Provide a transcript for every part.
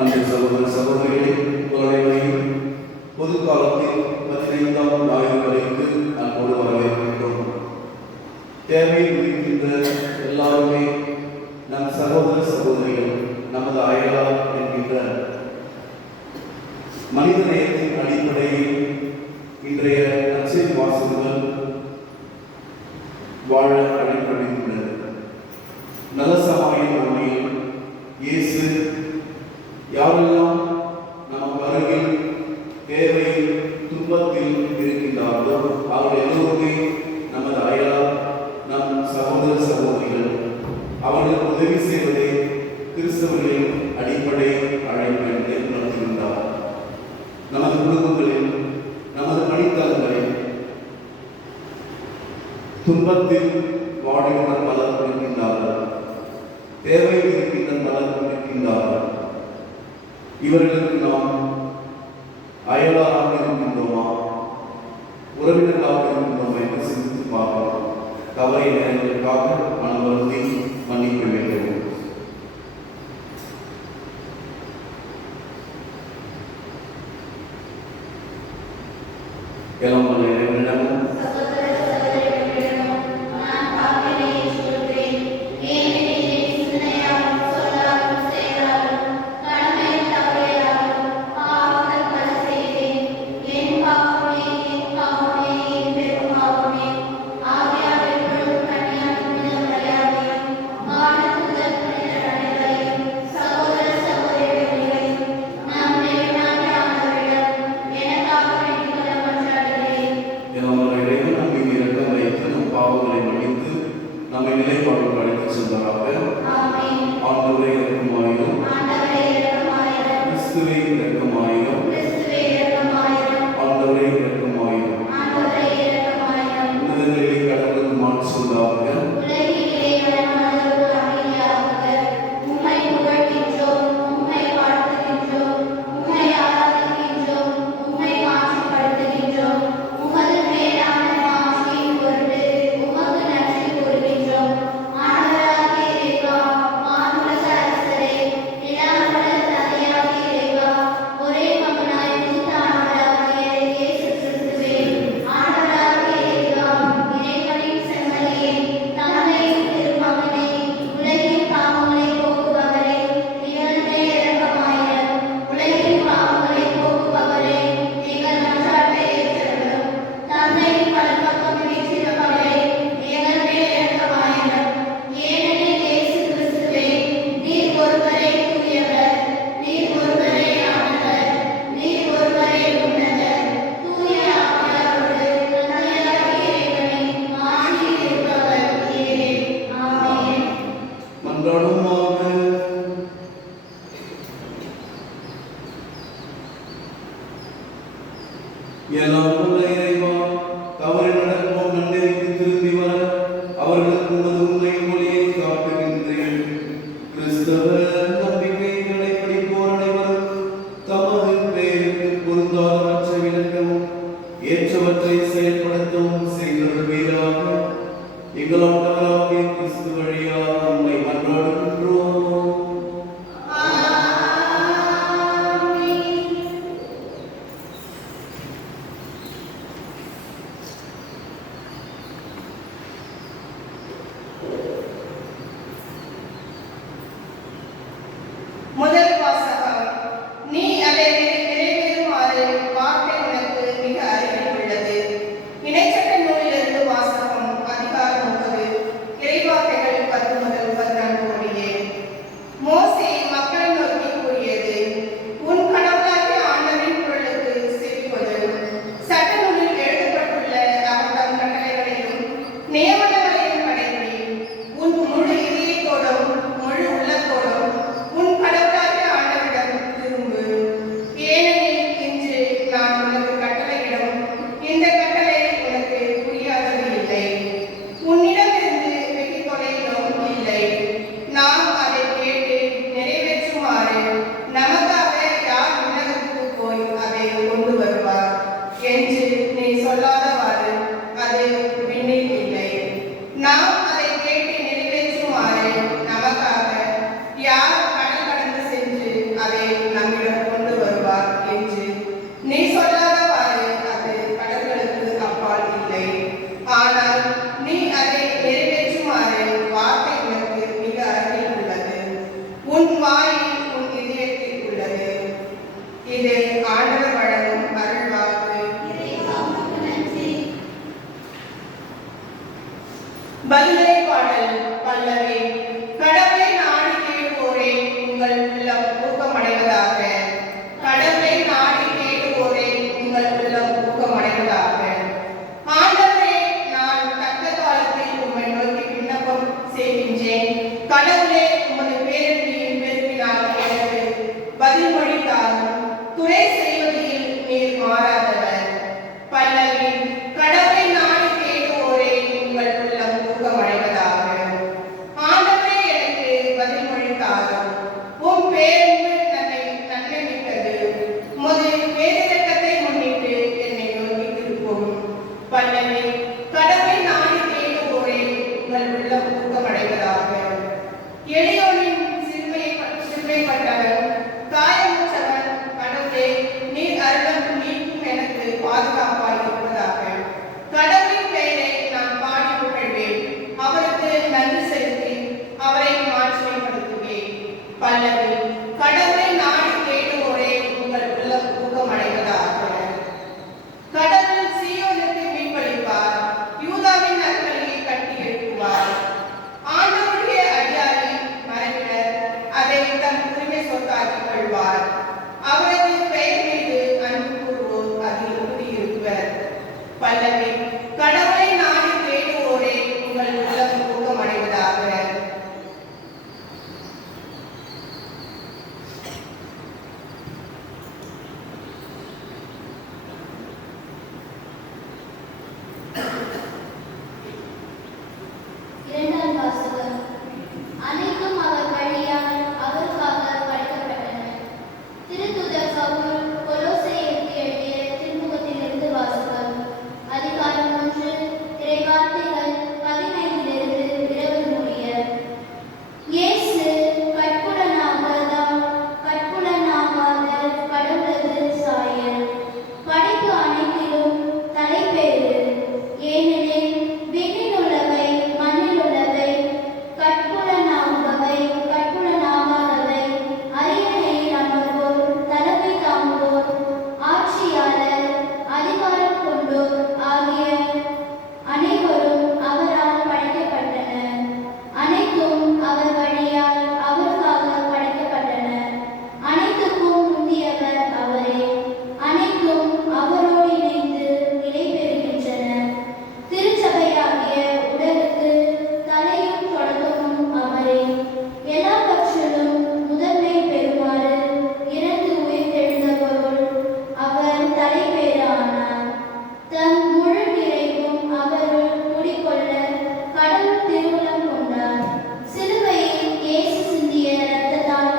அன்று சகோதர சகோதரிகளை உங்களுடைய பொது காலத்தில் 15ஆம் ஞாயிறு அன்போடு வரவேற்கின்றோம். தேவையில் இருக்கின்ற எல்லாருமே நம் சகோதர சகோதரிகள், நமது அயலார் என்கின்ற மனித நேயத்தின் அடிப்படையில் இன்றைய நற்செய்தி வாசகங்கள் வாழ அழைக்கப்படுகின்றது. நலசமாய உண்மையில் இயேசு யாரெல்லாம் நமக்கு அருகில் தேவையில் துன்பத்தில் இருக்கின்றார்களோ அவர்கள் எல்லோருமே நமது அயலார், நம் சகோதர சகோதரிகள். அவர்களுக்கு உதவி செய்வதே கிறிஸ்தவர்களின் அடிப்படை அழைப்பு என்று நடத்துகின்றார். நமது குடும்பங்களில், நமது பணித்தளங்களில் துன்பத்தில் வாடுகின்ற பலர் இருக்கின்றார்கள், தேவையில் இருக்கின்ற பலர் இருக்கின்றார்கள். இவர்களுக்கு நாம் அயலாராக இருக்கின்றோமா, உறவினர்களாக இருக்கின்றோமா என்று சிந்தித்து பார்க்கலாம். தவறை நேரங்களுக்காக மனம் வருந்தி மன்னிக்க வேண்டும். இளம்பலை இறைவனிடமும் நம்மை நிலைப்பாடு அழைத்து சென்றதாக. ஆண்டவரே இரக்கமாயிரும், கிறிஸ்துவே இரக்கமாயிரும், ஆண்டவரே இரக்கமாயிரும். உன்னதங்களிலே கடவுளுக்கு மாற்று சொல்லாக. தவறு நடக்கும் நன்றிக்கு திரும்பி வர அவர்களுக்கு உமது உண்மை மொழியை காட்டுகின்றேன். கிறிஸ்தவ நம்பிக்கைகளை படிப்போர் அனைவரும் தமது பெயருக்கு பொருந்தாதவற்றை விளக்கவும் ஏற்றவற்றை செயல்படுத்தவும் செய்தவர்களாக எங்கள் ஆண்டவராகிய கிறிஸ்து வழியாக உம்மை மன்றாடுகின்றோம். முதல் வாசகம். நீ அதை நிறைவேறுமாறு வார்த்தை உனக்கு மிக அருகில் உள்ளது. இணைச்சட்ட நூலிலிருந்து வாசகம். அதிகாரம் 30. இறைவார்த்தைகள் 10 முதல் 14 முடிய. மோசே மக்களை நோக்கி கூறியது: உன் கடவுளாகிய ஆண்டவரின் குரலுக்கு செவிகொடு. சட்ட நூலில் எழுதப்பட்டுள்ள அவர் தம் கட்டளைகளையும் நியமனங்களையும் கடைபிடி. உன் முழு இதயத்தோடும் முழு உள்ளத்தோடும் உன் கடவுளாகிய ஆண்டவரிடம் திரும்பு. ஏனெனில் இன்று நான் உனக்கு கட்டளையிடும் இந்த கட்டளை உனக்கு புரியாதது இல்லை, உன்னிடமிருந்து வெகு தொலைவிலும் இல்லை. நாம் அதை கேட்டு நிறைவேற்றுமாறு நமக்காக யார் உலகத்துக்கு போய் அதை கொண்டு வருவார் என்று நீ சொல்லாதவாறு அது விண்ணில் இல்லை. பதிலுரை பாடல் பல்லவி. கடவுளை நாடி தேடுவோரே உங்கள் உள்ளம் ஊக்கமடைவதாக. கடவுளை நாடி தேடுவோரே உங்கள் உள்ளம் ஊக்கமடைவதாக. ஆண்டவரே, நான் தக்க காலத்தில் உம்மை நோக்கி விண்ணப்பம் செய்கின்றேன். கடவுளே, உமது பேரன்பின் பெருக்கினால் எனக்கு பதில்மொழி தாரும். துணை செய்வதில் நீர் மாறாதவர். பல்லவி. கடவுளை நாடி தேடுவோரே உங்கள் உள்ளம் ஊக்கமடைவதாக. ஆண்டவரே, எனக்கு பதில்மொழி தாரும். உம் பேரன்பு நன்மை மிக்கது. உமது பேரிரக்கத்தை முன்னிட்டு என்னை நோக்கி திருப்பும். பல்லவி. கடவுளை நாடி தேடுவோரே உங்கள் உள்ளம் ஊக்கமடைவதாக. எளியோனின் சிறுமைப்பட்டவன், காயமுற்றவன், கடவுளே நீர் அருளும் மீட்கும் எனக்கு பாதுகாப்பாய் இருப்பதாக. கடவுளின் பெயரை நான் பாடி புகழ்வேன். அவருக்கு நன்றி செலுத்தி அவரை மாற்றிமைப்படுத்துவேன். பல்லவி. கடவுளை நாடி தேடுவோரே உங்கள் உள்ளம் ஊக்கமடைவதாக. கடவுள் சீயோனுக்கு மீட்பளிப்பார். யூதாவின் நற்கலியை கட்டி எழுப்புவார். ஆண்டவருடைய அடியாரை மறைவிடர் அதை தம் உரிமை சொத்தாக்கிக் கொள்வார். அவரது பெயர் மீது அன்பு கூறுவோர் அதில் உறுதியிருப்பர். பல்லவி. கடவுளை நாடி தேடுவோரே உங்கள் உள்ளம் ஊக்கமடைவதாக. இரண்டாம் வாசகம். அனைத்தும் அவர் வழியால் அவருக்காக படைக்கப்பட்டன. திருத்தூதர் பவுல் கொலோசையருக்கு எழுதிய திருமுகத்திலிருந்து வாசகம். அதிகாரம் 1, இறைவார்த்தைகள் 15 20 முடிய. இயேசு கற்புலனாகாத கடவுளது சாயல். படைப்பு அனைத்திலும் தலைப்பேறு. ஏனெனில் விண்ணில் உள்ளவை மண்ணில் உள்ளவை, கற்புலனாகாதவை அரியணையில் அமர்வோர், தலைமை தாங்குவோர், ஆட்சியாளர், அதிகாரம் கொண்டோர் ஆகிய அனைவரும் அவரால் படைக்கப்பட்டனர். அனைத்தும் அவர் வழியால் அவருக்காக படைக்கப்பட்டன. அனைத்துக்கும் முந்தியவர் அவரே. அனைத்தும் அவரோடு இணைந்து நிலை பெறுகின்றன. திருச்சபையாகிய உடலுக்கு தலையும் தொடக்கமும் அவரே. எல்லாவற்றிலும் முதன்மை பெறுமாறு இறந்து உயிர்த்தெழுந்த பொருள் அவர் தலைப்பேறானார். தம் முழு நிறைவும் அவருள் குடிகொள்ள கடவுள் திருவுளம் கொண்டார். சிலுவையில் இயேசு சிந்திய இரத்தத்தால்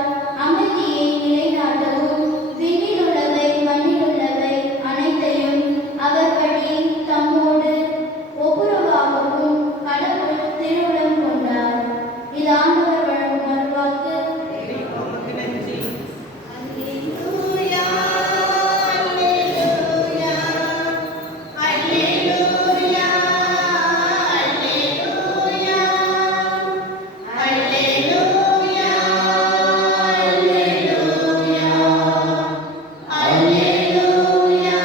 அமைதியை நிலைநாட்டவும் விண்ணில் உள்ளவை மண்ணில் உள்ளவை அனைத்தையும் அவர் வழி தம்மோடு ஒப்புரவாகவும் கடவுள் திருவுளம் கொண்டார். இது ஆண்டவர் வழங்கும் அருள்வாக்கு. அல்லேலூயா, அல்லேலூயா, அல்லேலூயா, அல்லேலூயா, அல்லேலூயா, அல்லேலூயா, அல்லேலூயா,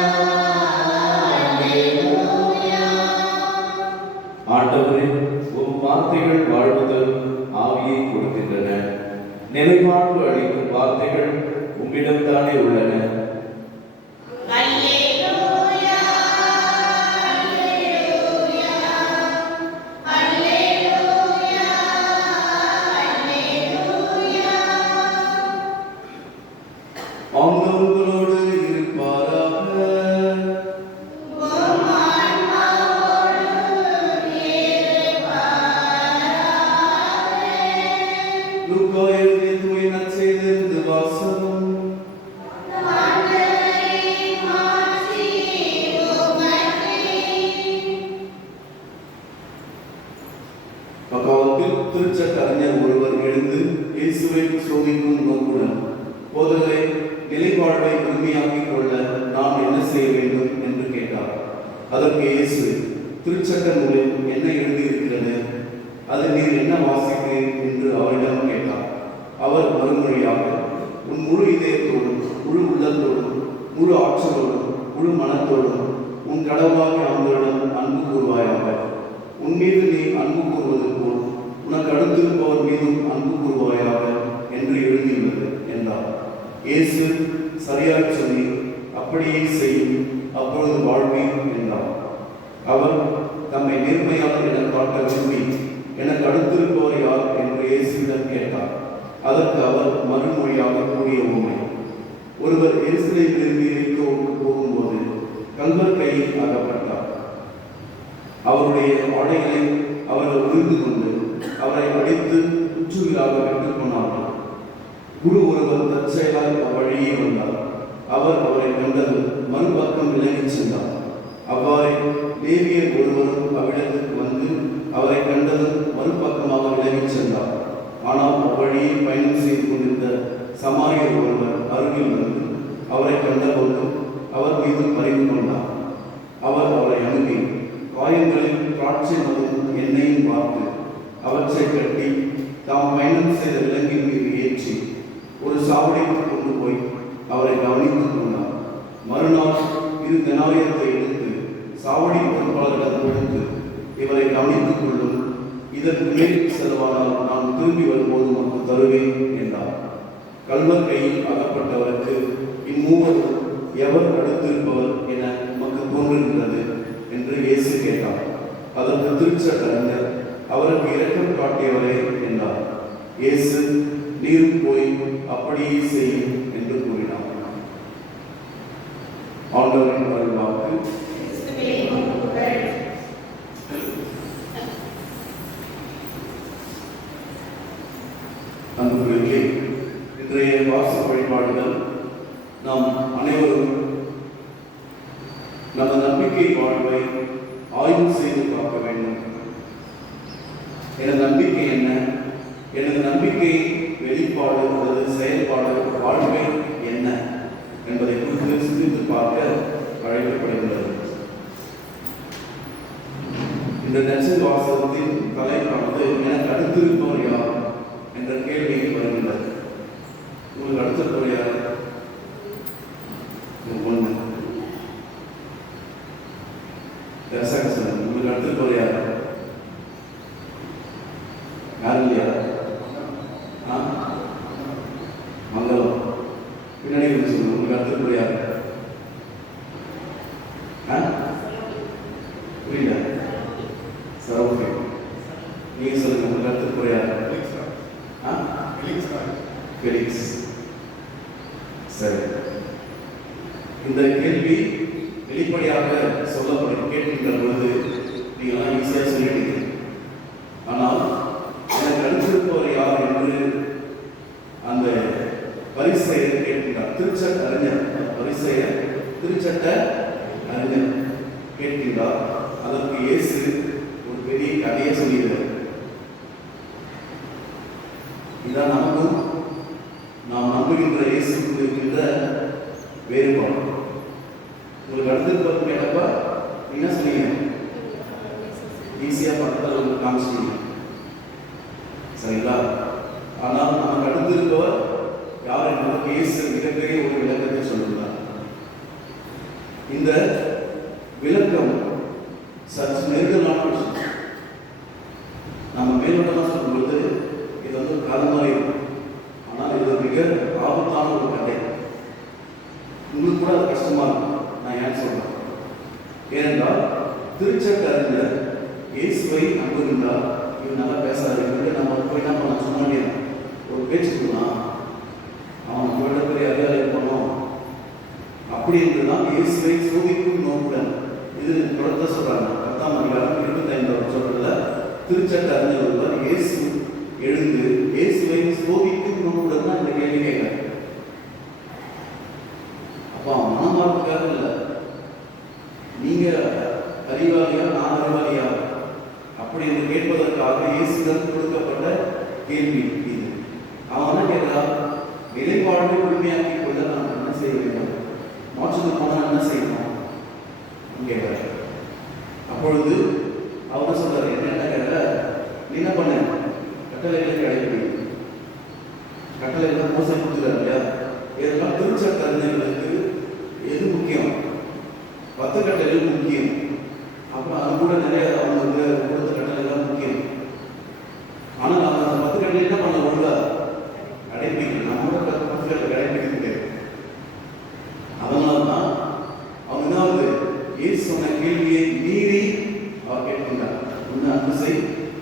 அல்லேலூயா. ஆண்டவரே, உம் வார்த்தைகள் வாழ்வுதல் ஆவியை கொடுக்கின்றன. நிறைவாழ்வு அளிக்கும் வார்த்தைகள் உம்மிடம்தானே உள்ளன. அல்லேலூயா, அல்லேலூயா, அல்லேலூயா, அல்லேலூயா. ஆண்டவர்களோடு இருப்பாராக. உம் ஆன்மாவோடும் இருப்பாராக. லூக்கா எழுதிய தூய நற்செய்தியிலிருந்து வாசகம். ஆண்டவரே, மாட்சி உமக்கே. அக்காலத்தில் திருச்சட்ட அறிஞர் ஒருவர் எழுந்து இயேசுவை சோதிக்கும் நோக்குடன், போதகரே, நிலைவாழ்வை உண்மையாக்கிக் கொள்ள நாம் என்ன செய்ய வேண்டும் என்று கேட்டார். அதற்கு இயேசு, திருச்சட்ட நூலில் என்ன எழுதியிருக்கிறது, அது நீர் என்ன வாசிக்கிறீர் என்று அவரிடம் கேட்டார். அவர் மறுமொழியாக, உன் முழு இதயத்தோடும் முழு உள்ளத்தோடும் முழு ஆற்றலோடும் முழு மனத்தோடும் உன் கடவுளாகிய ஆண்டவரிடம் அன்பு கூறுவாயாக. உன் மீது நீ அன்பு உனக்கு அடுத்திருப்பவர் மீதும் அன்பு கூறுவாயாக என்று எழுதியுள்ளது என்றார். இயேசு சரியாக சொல்லி, அப்படியே செய்யும், அப்பொழுது வாழ்வீர் என்றார். அவர் தம்மை நேர்மையாளர் என காட்ட விரும்பி, எனக்கு அடுத்திருப்பவர் யார் என்று இயேசுவிடம் கேட்டார். அதற்கு அவர் மறுமொழியாக கூறிய உண்மை, ஒருவர் எருசலேமிலிருந்து எரிகோவுக்கு போகும்போது கல்வர் கையில் அகப்பட்டார். அவருடைய ஆடைகளை அவர்கள் உறிந்து கொண்டு அவரை அடித்து குற்றுயிராக வெட்டுக் கொண்டார்கள். குரு ஒருவர் தற்செயலாக அவ்வழியே வந்தார். அவர் அவரை கண்டது மறுபக்கம் விலகிச் சென்றார். அவ்வாறே லேவியர் ஒருவரும் அவ்விடத்துக்கு வந்து அவரை கண்டதும் மறுபக்கமாக விலகிச் சென்றார். ஆனால் அவ்வழியே பயணம் செய்து கொண்டிருந்த சமாரியர் ஒருவர் அருகில் வந்து அவரை கண்டபோது அவர் மீது பரிவு கொண்டார். அவர் அவரை அணுகி காயங்களில் திராட்சை மதும் எண்ணெயும் பார்த்து அவற்றை கட்டி தாம் பயணம் செய்த விலங்கின் மீது ஏற்றி ஒரு சாவடிக்கு கொண்டு போய் அவரை கவனித்துக் கொண்டார். மறுநாள் 2 தெனாரியத்தை எடுத்து சாவடி பொறுப்பாளரிடம் கொடுத்து, இவரை கவனித்துக் கொள்ளும், இதற்கு மேல் செலவானால் நான் திரும்பி வரும்போது உனக்கு தருவேன் என்றார். கல்வர் கையில் அகப்பட்டவருக்கு இம்மூவரும் எவர் அடுத்திருப்பவர் என உமக்கு தோன்றுகின்றது என்று இயேசு கேட்டார். அதற்கு திருச்சட்டர் அவருக்கு இரக்கம் காட்டியவரே என்றார். இயேசு, நீர் போய் அப்படியே செய்யும் என்று கூறினார். ஆண்டவரின் அருள்வாக்கு. அன்புக்குரியவர்களே, இன்றைய வாச வழிபாடுகள் நாம் அனைவரும் நமது நம்பிக்கை வாழ்வை ஆய்வு செய்து பார்க்க வேண்டும். எனது நம்பிக்கை என்ன? எனது நம்பிக்கை வெளிப்பாடு அல்லது செயல்பாடு வாழ்வை என்ன என்பதை குறித்து சிந்தித்து பார்க்க அழைக்கப்படுகிறது. இந்த நெச்சல் வாசகத்தின் தலைப்பானது எனக்கு அடுத்திருப்பவர் யார் என்ற கேள்வி வருகின்றது. உங்களுக்கு அடுத்திருப்பவர் யார்? ஒன்று உங்களுக்கு அடுத்திருப்பவர் யார்? யாரும் இல்லையா? மங்களம் பின்னாடி சொல்லுங்க. உங்களுக்கு அடுத்திருப்பவர் யார்? புரியல. சரோஃபி. நீங்க சொல்லுங்க. உங்களுக்கு அடுத்திருப்பவர் யார்? ஃபெலிக்ஸ். சரி, இந்த கேள்வி வெளிப்படையாக சொல்லப்படும் கேட்கின்ற பொழுது நீங்களாம் ஈஸியாக சொல்லிட்டீங்க. ஆனால் எனக்கு அடுத்திருப்பவர் யார் என்று அந்த பரிசெயர் கேட்கின்றார். திருச்சட்ட அறிஞர், பரிசெயர் திருச்சட்ட அறிஞர் கேட்கின்றார். அதற்கு இயேசு ஒரு பெரிய கதையை சொல்லியிருக்கிறார். இதான் நமக்கும் நாம் நம்புகின்ற இயேசுக்கு இருக்கின்ற வேறுபாடு. உங்களுக்கு அடுத்திருப்பது கேட்டப்ப என்ன சொன்னீங்க? ஈஸியாக பக்கத்தில் காமிச்சிட்டீங்க. சரிங்களா? ஆனால் நமக்கு அடுத்திருப்பவர் யார் என்பதற்கு இயேசு மிகப்பெரிய ஒரு விளக்கத்தை சொல்லுகிறார். இந்த விளக்கம் சற்று நெருடலான விஷயம். நம்ம மேலோட்டமாக சொல்லும்போது இது வந்து ஒரு கதை மாதிரி இருக்கும். ஆனால் இது மிக ஆபத்தான ஒரு கதை. உங்களுக்கு கூட அது கஷ்டமா இருக்கும். நான் ஏன் சொல்றேன்? ஏனென்றால் திருச்சட்ட அறிஞர் இயேசுவை நம்புகின்றார். இவன் நல்லா பேசாது, நம்ம போய் என்ன பண்ண சொன்னா ஒரு பேச்சு சொல்லலாம், அவன் நம்மளோட பெரிய அதிகாரி பண்ணோம் அப்படி என்றுதான் இயேசுவை சோதிக்கும் நோக்குடன் இது தொடர்ந்து சொல்றாங்க. 10ஆம் அதிகாரம் 25 சொல்றதுல திருச்சட்ட அறிஞர் ஒருவர் இயேசு எழுந்து இயேசுவை சோதிக்கும் நோக்குடன் தான் இந்த கேள்வி கேட்கிறார். அப்போ அவன் மனமார்க்காக இல்லை, நீங்க அறிவாளியா நான் அறிவாளியா அப்படி என்று கேட்பதற்காக இயேசுடன் கொடுக்கப்பட்ட கேள்வி இது. அவன் என்ன கேட்கிறான்? நிலைப்பாடு உண்மையாக்கிக் கொள்ள நான் என்ன செய்ய வேண்டும்? மோட்சத்துக்கு போனால் என்ன செய்யணும் கேட்கிறார். அப்பொழுது அவர் சொல்றாரு, என்ன கேட்கிற? நீ என்ன பண்ண? கட்டளைகளை கடைபிடி. கட்டளைகளை மோசம் கொடுத்துறாரு இல்லையா? இதெல்லாம் திருச்சட்ட அறிஞர்களுக்கு எது முக்கியம்? 10 கட்டளைகள் முக்கியம். அப்புறம் அது கூட நிறைய அவங்க கொடுத்த கட்டளைகள் முக்கியம்.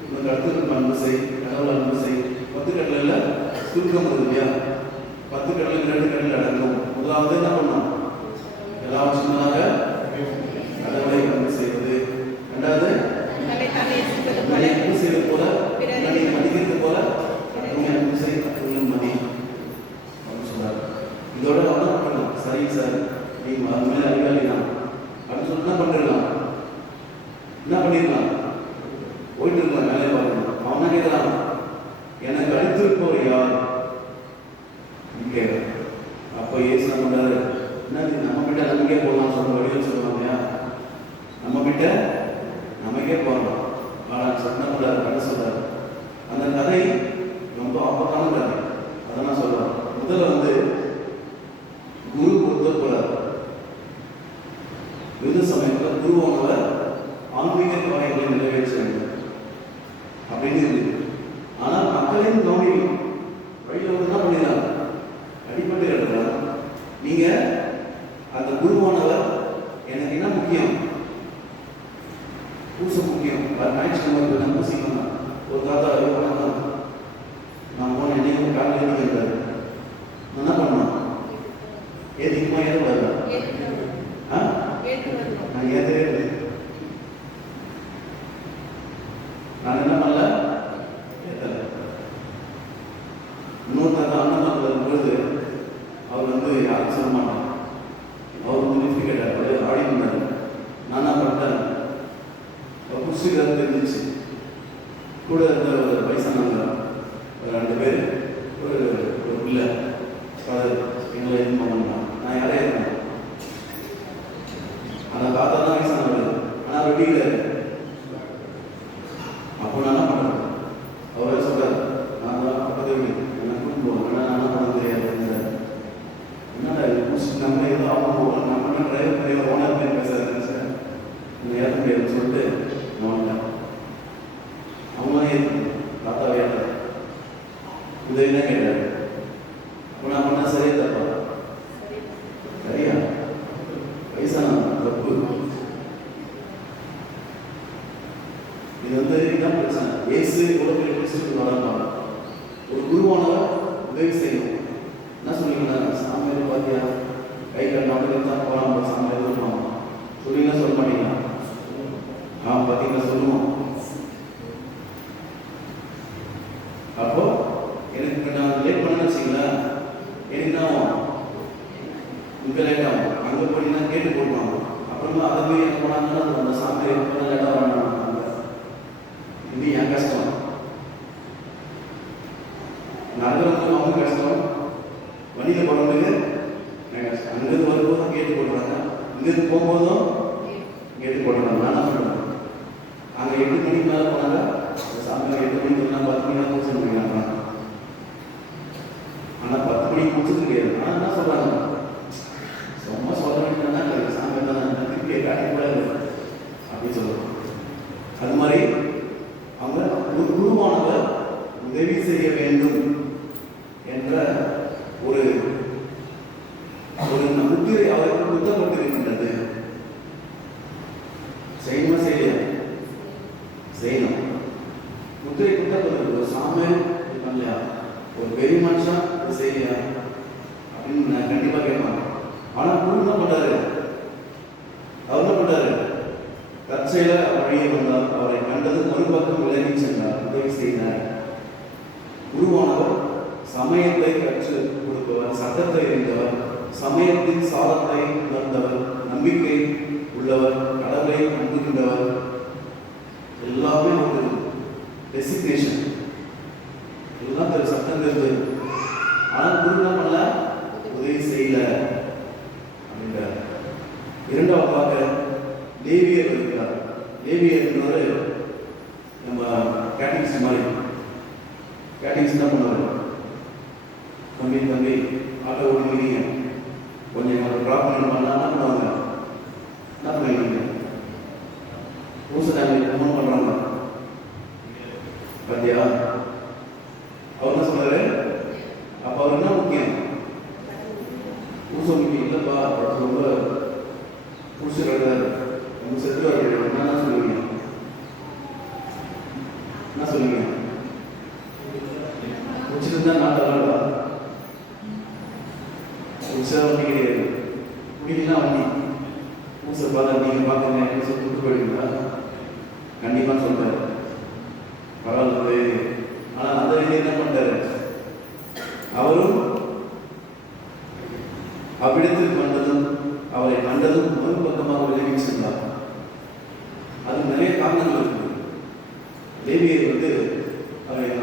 உனக்கு அடுத்தவருக்கு அன்பு செய், கடவுள் அன்பு செய். 10 கட்டளையில் சுருக்கம் வருது இல்லையா? 10 கட்டளை 2 கட்டளை அடங்கும். முதலாவது என்ன பண்ணோம்? எல்லாம் சொன்னதாக கடவுளை அன்பு செய்வது. ரெண்டாவது உன்னை அன்பு செய்வது போல உன்னை மதிக்கிறது போல உன்னை அன்பு செய், உன்னை மதி அப்படின்னு சொன்னார். இதோட என்ன பண்ணலாம்? சரி சார், நீங்கள் அது மேலே அறிவாளி தான் அப்படின்னு சொல்லி என்ன பண்ணிடலாம்? என்ன பண்ணிடலாம்? போயிட்டு இருக்கலாம், வேலையை பார்க்கணும். அவன் என்ன கேட்கலாம்? எனக்கு அடித்திருப்பவர் யார் கேட்க. அப்போ ஏசு என்ன பண்றாரு? என்ன நம்ம கிட்ட நமக்கே போகலாம் சொல்ற வழியில் சொல்லுவாங்க இல்லையா? நம்ம கிட்ட நமக்கே போகலாம். ஆனால் என்ன பண்றாரு? கதை சொல்றாரு. அந்த கதை ரொம்ப ஆபத்தான கதை. அதை நான் சொல்றேன். முதல்ல குரு பொறுத்த போறார். யுத சமயத்தில் குருவானவர் ஆன்மீக காரியங்களை நிறைவேற்ற வேண்டும் அப்படின்னு இருக்கு. ஆனால் மக்களின் கவனியும் வழியில் என்ன பண்ணிடலாம்? அடிப்பட்டு கிடக்கிறார். நீங்க அந்த குருவானவர் எனக்கு என்ன முக்கியம்? பூசம் முக்கியம். ஞாயிற்றுக்கிழமை நான் பூசிக்கணும். ஒரு தாத்தா நான் போன என்னைக்கும் காலையில் இருக்கிறார். என்ன பண்ணணும்? ஏதிக்குமா ஏற்படாது? நான் ஏதே நான் என்ன பண்ணல? இன்னொரு தாத்தா அண்ணன் பொழுது அவர் யாரும் சொல்ல மாட்டான். அவர் நிறுத்தி கேட்டார், ஆடி பண்ணார். நான் என்ன பண்ணிட்டேன்? புஸ்தகம் தெரிஞ்சிச்சு. கூட இருந்த ஒரு வயசானவங்க ஒரு 2 பேர், ஒரு பிள்ளை எங்களை இது பண்ணான். நான் யாரே இருக்கேன். அந்த தாத்தா தான் வயசானவர். ஆனால் அவர் வீட்டில் அப்போ நான் என்ன பண்ணுறேன்? அவரை சொல்கிறார், நான் தான் பக்கத்து வீடு எனக்கு கூட்டு போவேன். ஆனால் நான் என்ன பண்ண தெரியாது. என்னடா நம்ம ஏதோ அவங்க நம்ம டிரைவர் ஓனர் பேர் பேசுறாரு சார், நீங்கள் ஏற்ற முடியாதுன்னு சொல்லிட்டு நான் வந்தேன். அவங்களாம் ஏற்று தாத்தா ஏற்ற இதை என்ன கேட்டார்? அப்போ நான் பண்ணால் சரியா தப்பா? சரியா? வயசான தப்பு. இது இதான் பிரச்சனை. இயேசு உலகில் கிறிஸ்துக்கு வளர்ப்பாங்க. ஒரு குருவானவர் உதவி செய்யணும். என்ன சொன்னீங்கன்னா, சாமியார் பார்த்தியா கை கட்டினாலும் தான் போகலாம், சாமியார் சொல்லுவாங்க. சொல்லிங்கன்னா சொல்ல மாட்டீங்களா? பார்த்தீங்கன்னா சொல்லுவோம். அப்போ எனக்கு நான் லேட் பண்ண வச்சிங்களேன், எனக்கு நான் இங்கே லேட் ஆகும். அங்கே போனீங்கன்னா கேட்டு போடுவாங்க. அப்புறமா அதை போய் என்ன பண்ணாங்கன்னா அந்த சாமியார் எப்போ லேட்டாக வரணும். இது என் கஷ்டம். நகரத்துக்கு அவங்க கஷ்டம், வண்டியில் போகிறவங்களுக்கு என் கஷ்டம். அங்கேருந்து வரும்போதும் கேட்டு போடுறாங்க, இங்கேருந்து போகும்போதும் கேட்டு போடுறாங்க. நான் என்ன பண்ணுறேன்? அங்கே 8 மணிக்கு மேலே போனாங்க. சாமியார் 8 மணிக்கு இல்லைனா 10 மணிக்கு பூஜை பண்ணிக்கிறாங்க. ஆனால் 10 மணிக்கு பூஜை முடியாது. ஆனால் என்ன சொல்கிறாங்க? சும்மா சொல்ல வேண்டியதுனா சாமியார் தான் திருப்பியை காட்டக்கூடாது அப்படின்னு சொல்லுவாங்க. அது மாதிரி அவங்க ஒரு குருவானவர் உதவி செய்ய வேண்டும் என்ற ஒரு முத்திரை அவருக்கு குத்தப்பட்டிருக்கின்றது. செய்யணுமா செய்ய செய்யணும். முத்திரை குத்தப்பட்டிருக்கு. ஒரு சாமியார் பண்ணலையா, ஒரு பெரிய மனுஷன் இது செய்யலையா அப்படின்னு நான் கண்டிப்பாக கேட்பாங்க. ஆனால் குரு என்ன பண்ணாரு? அவர் என்ன பண்ணாரு? தற்செயல வழியே வந்தார். அவரை கண்டது மறுபக்கம் விலகி சென்றார், உதவி செய்தார். குருவானவர் சமயத்தை கற்றுக் கொடுப்பவர், சட்டத்தை அறிந்தவர், சமயத்தின் சாதத்தை உணர்ந்தவர், நம்பிக்கை உள்ளவர், கடவுளை நம்புகின்றவர். எல்லாமே ஒரு டெசிக்னேஷன், எல்லாம் சட்டம் தெரிஞ்சது. ஆனால் குரு என்ன பண்ணல? உதவி செய்யல அப்படின்றார். இரண்டாவது பார்க்க லேவியர் இருக்கிறார். லேவியர் என்றவர் நம்ம கேட்டிங்ஸ் மாதிரி. கேட்டிங்ஸ் என்ன பண்ணுவார்? தம்பி ஆட்டோ ஓடுவீங்க, கொஞ்சம் ட்ராப் பண்ணணும்னா என்ன பண்ணுவாங்க? என்ன பண்ணுவீங்க? பூசை டைமில் ஃபோன் பண்ணுறாங்க. பார்த்தியா? அவர் என்ன சொல்றாரு? அப்போ அவர் என்ன முக்கியம்? பூசை முக்கியம் இல்லைப்பா, ரொம்ப பூசை கிடையாது, நம்ம செத்துவார்கள். என்ன சொல்லுவீங்க? என்ன சொல்லுவீங்க? முடிச்சிருந்தா நாட்டா உற்சாக வண்டி கிடையாது. முடிக்கலாம் வண்டி மூசை பார்த்தா நீங்கள் பார்த்துங்க மூசை கூட்டு போயிடுங்களா? கண்டிப்பாக சொல்கிறார். பரவாயில்ல. ஆனால் அந்த வழி என்ன பண்ணுறாரு? அவரும் அவ்விடத்தில் வந்ததும் அவரை கண்டதும் மறுபக்கமாக விலகி சென்றார். அது நிறைய காரணங்கள் இருக்கு. லேவியர் வந்து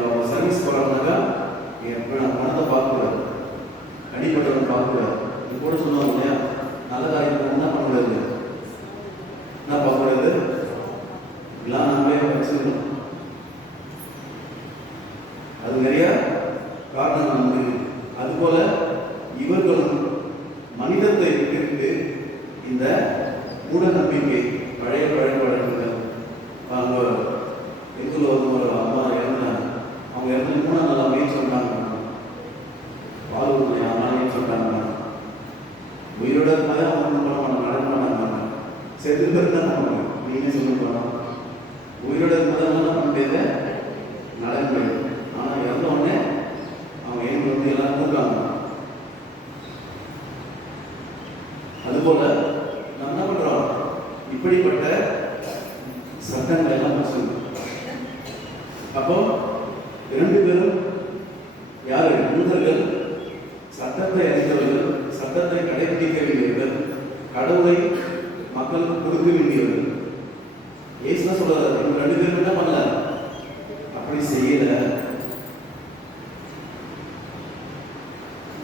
அவர் சர்வீஸ் போகிறாங்கனாக்கா பணத்தை பார்க்கக்கூடாது, அடிப்பட்டவங்க பார்க்கக்கூடாது. இது கூட சொல்லுவாங்க இல்லையா, நல்ல காரியத்தை என்ன பண்ணக்கூடாது, என்ன பார்க்கக்கூடாது, இதெல்லாம் நம்மளே வச்சுக்கணும். அது நிறைய காரணங்கள் உண்டு. அதுபோல இவர்களும் மனிதத்தை விட்டு இந்த மூட நம்பிக்கை, பழைய பழக்க வழக்கங்கள். அவங்க எங்களை ஒரு அம்மா இறந்தாங்க, அவங்க இறந்து 3 நாள் அப்படியே சொன்னாங்க, வாழ்வுடைய அம்மாவையும் சொன்னாங்க, உயிரோட இருந்தாலும் அவங்க நடக்க மாட்டாங்க. செத்து பேர் தான் பண்ணுவாங்க. நீங்க சொல்ல போனோம் உயிரோட இருந்தாலும் என்ன பண்ண முடியாது, நடக்க முடியாது. ஆனால் இறந்த உடனே அவங்க எங்க வந்து எல்லாம் கூட்டாங்க. அதுபோல நம்ம என்ன பண்றோம், இப்படிப்பட்ட சட்டங்கள் எல்லாம் வச்சிருக்கோம். அப்போ 2 பேரும் யாரு? யூதர்கள், சட்டத்தை அறிந்தவர்கள், சட்டத்தை கடைபிடிக்க வேண்டியவர்கள், கடவுளை மக்களுக்கு கொடுக்க வேண்டியவர்கள். ஏசுனா சொல்றாரு, இவங்க 2 பேரும் என்ன பண்ணல, அப்படி செய்யல.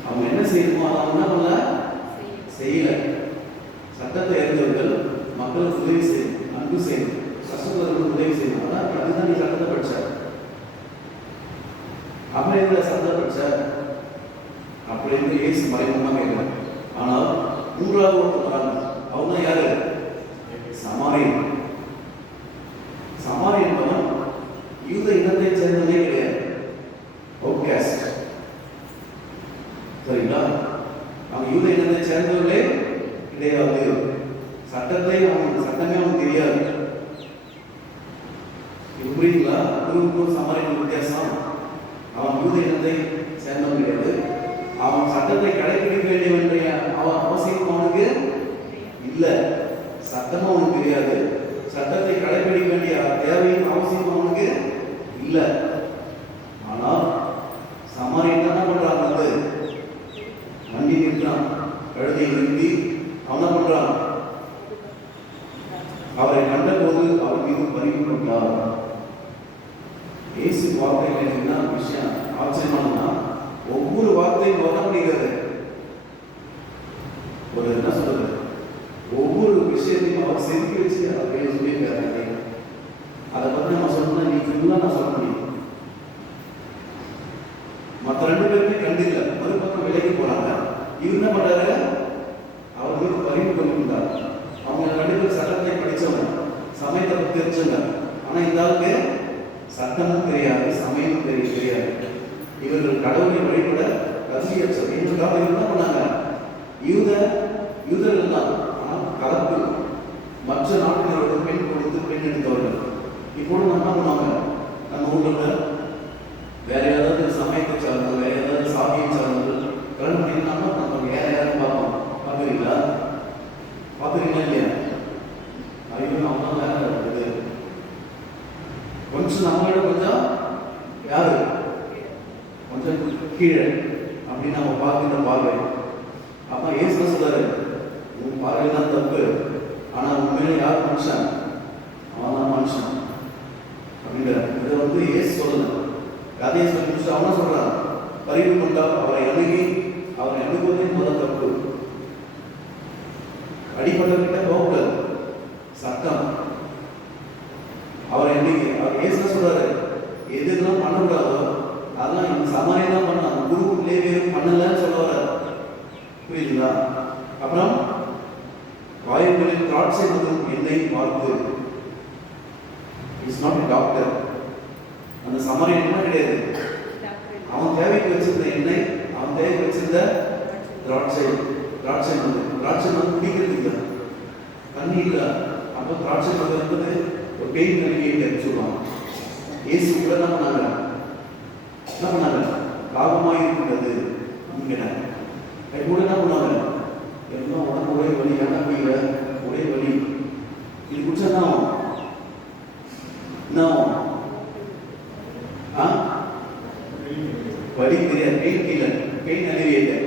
அவங்க என்ன செய்யணுமோ அதை என்ன பண்ணல, செய்யல. சட்டத்தை அறிந்தவர்கள் மக்களுக்கு உதவி செய்யணும், அன்பு செய்யணும், கஷ்டப்படுறவங்களுக்கு உதவி செய்யணும். அதுதான் நீ சட்டத்தை படிச்ச. அப்புறம் எந்த சட்டத்தை படிச்ச அப்படின்னு ஏசு மறைமுகமாக கேட்கிறார். ஆனால் 3வது ஒருத்தர், அவங்க தான் யாரு? சமாரியன். சமாரியன் என்பவன் யூத இனத்தை சேர்ந்ததே கிடையாது, அவுட்காஸ்ட். சரிங்களா? அவன் யூத இனத்தை சேர்ந்தவர்களே கிடையாது. சட்டத்தை சட்டமே அவனுக்கு தெரியாது. புரியுங்களா? குருவுக்கும் சமாரியனுக்கும் வித்தியாசம். அவன் யூத இனத்தை சேர்ந்தவன் கிடையாது. அவன் சட்டத்தை கடைபிடிக்க வேண்டிய அவசியம் அவனுக்கு இல்லை. சட்டமும் அவனுக்கு தெரியாது. சட்டத்தை கடைபிடிக்க வேண்டிய தேவையும் அவசியம் அவனுக்கு இல்லை. ஆனால் சமாரியன் என்ன பண்றான், வந்து வண்டி நிற்கிறான், கழுதை நிறுத்தி அவன் என்ன பண்றான், அவரை கண்டபோது அவர் மீது பரிவு கொண்டார். இயேசு வார்த்தைகள் என்ன விஷயம் ஆச்சரியமானதுன்னா, ஒவ்வொரு வார்த்தையும் வர முடிகிறது. ஒரு என்ன சொல்றது, ஒவ்வொரு விஷயத்தையும் அவர் செதுக்கி வச்சு அதை சொல்லியிருக்காரு. அதை பற்றி நம்ம சொல்லணும்னா நீ ஃபுல்லாக நான் சொல்ல முடியும். மற்ற 2 பேருமே கண்டில்லை, மறுபக்கம் விலைக்கு போறாங்க. இவர் என்ன பண்றாரு, அவர் மீது பரிவு கொண்டிருந்தார். அவங்க 2 பேரும் சட்டத்தை படித்தவங்க, சமயத்தை பற்றி தெரிஞ்சவங்க. ஆனால் இந்த ஆளுக்கு சட்டமும் தெரியாது, சமயமும் தெரியாது. இவர்கள் கடவுளை வழிபட கசியற்றது. இவர்கள் என்ன பண்ணாங்க, யூதர்கள் தான், ஆனால் கலப்பு மற்ற நாட்டினரோட பெண் கொடுத்து பெண் எடுத்தவர்கள். இப்போது நம்ம என்ன பண்ணுவாங்க, நம்ம ஊரில் வேற ஏதாவது சமயத்தை சார்ந்தது, வேற ஏதாவது சாமியை சார்ந்தது கல்யாணம் பண்ணிங்கன்னா நம்ம வேற யாரும் பார்ப்போம். பார்க்குறீங்களா? பார்க்குறீங்களா இல்லையா? ஐயோ அவங்க வேற இருக்குது, கொஞ்சம் நம்மளோட கொஞ்சம் யாரு கொஞ்சம் கீழே அப்படின்னு நம்ம பார்க்கின்ற பார்வை. அப்போ ஏசு சொல்றாரு, உன் பார்வை தான் தப்பு, ஆனால் உண்மையில யார் மனுஷன், அவன் தான் மனுஷன் அப்படிங்கிற இதை வந்து ஏசு சொல்லல. கதையை சொல்லி முடிச்சுட்டு அவனா சொல்றான், பரிவு கொண்டால் அவரை அணுகுவதே முதல் தப்பு. அடிப்பட்டவர்கிட்ட போகக்கூடாது, சட்டம். அவரை அவர் ஏசு சொல்றாரு, எதுலாம் பண்ணக்கூடாதோ அதெல்லாம் இந்த சமாரியம் தான் பண்ணலாம், குரு லேவியரும் பண்ணலன்னு சொல்ல வர்றாரு. புரியுதுங்களா? அப்புறம் வாயுகளில் திராட்சை மதும் எண்ணெய் பார்த்து, இட்ஸ் நாட் டாக்டர். அந்த சமாரியன் என்ன கிடையாது, அவன் தேவைக்கு வச்சிருந்த எண்ணெய், அவன் தேவைக்கு வச்சிருந்த திராட்சை மது குடிக்கிறது இல்லை, தண்ணி இல்லை. அப்போ திராட்சை மது என்பது ஒரு பெயின் கல்வியை சொல்லுவாங்க. இயேசு கூட என்ன பண்ணாங்க? தாகமாக இருக்கின்றது என்கிறார். அது கூட என்ன பண்ணாங்க? எல்லாம் உடம்பு ஒரே வலி, இறங்கிற ஒரே வலி. இது குடிச்சா என்ன ஆகும்? வலி தெரியாது, பெயின் கில்லர், பெயின் அலிவியேட்டர்.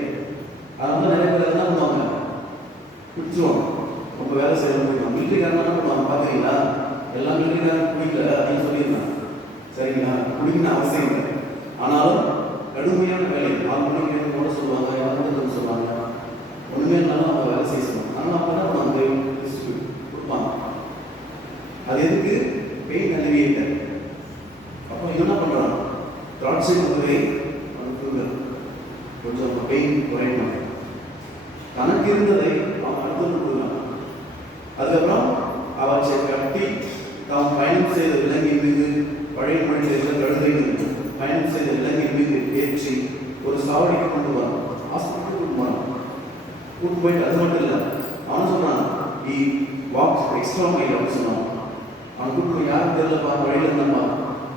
அதனால நிறைய பேர் என்ன பண்ணுவாங்க? குடிச்சுவாங்க. ரொம்ப வேலை செய்ய முடியும். மிலிட்டரிக்காரங்க என்ன பண்ணுவாங்க பார்க்குறீங்களா? எல்லா மிலிட்டரிக்காரங்க குடிக்கல அப்படின்னு சொல்லியிருந்தாங்க. சரிங்களா? குடிக்கணும் அவசியம் இல்லை. ஆனாலும் கடுமையான வேலை 4 மணிக்கு கூட சொல்லுவாங்க, 2 சொல்லுவாங்க. ஒன்றுமே இருந்தாலும் அவங்க வேலை செய்ய சொல்லுவாங்க. ஆனால் அப்போ தான் அவங்க கொடுப்பாங்க. அது எதுக்கு? பெயின் அலிவியேட்டர். அப்போ என்ன பண்ணுறாங்க? திராட்சை முதிரை கொஞ்சம் பெயின் குறையணும். தனக்கு இருந்ததை அவன் அடுத்து கொடுக்கலாம். அதுக்கப்புறம் அவற்றை கட்டி தாம் பயணம் செய்த விலங்கின் மீது, பழைய மொழியில் கழுதைகள் பயணம் செய்த விலங்கின் மீது ஏற்றி ஒரு சாவடிக்கு கொண்டு வரான். ஹாஸ்பிட்டலுக்கு கூட்டு போறான். கூட்டு போயிட்டு அது மட்டும் இல்லை, அவன் சொல்றான் ஈ வாக்ஸ் எக்ஸ்ட்ரா மைல் அப்படின்னு சொன்னான். அவன் கூட்டு போய் யாரும் தெரியலப்பா, வழியில் இருந்தாப்பா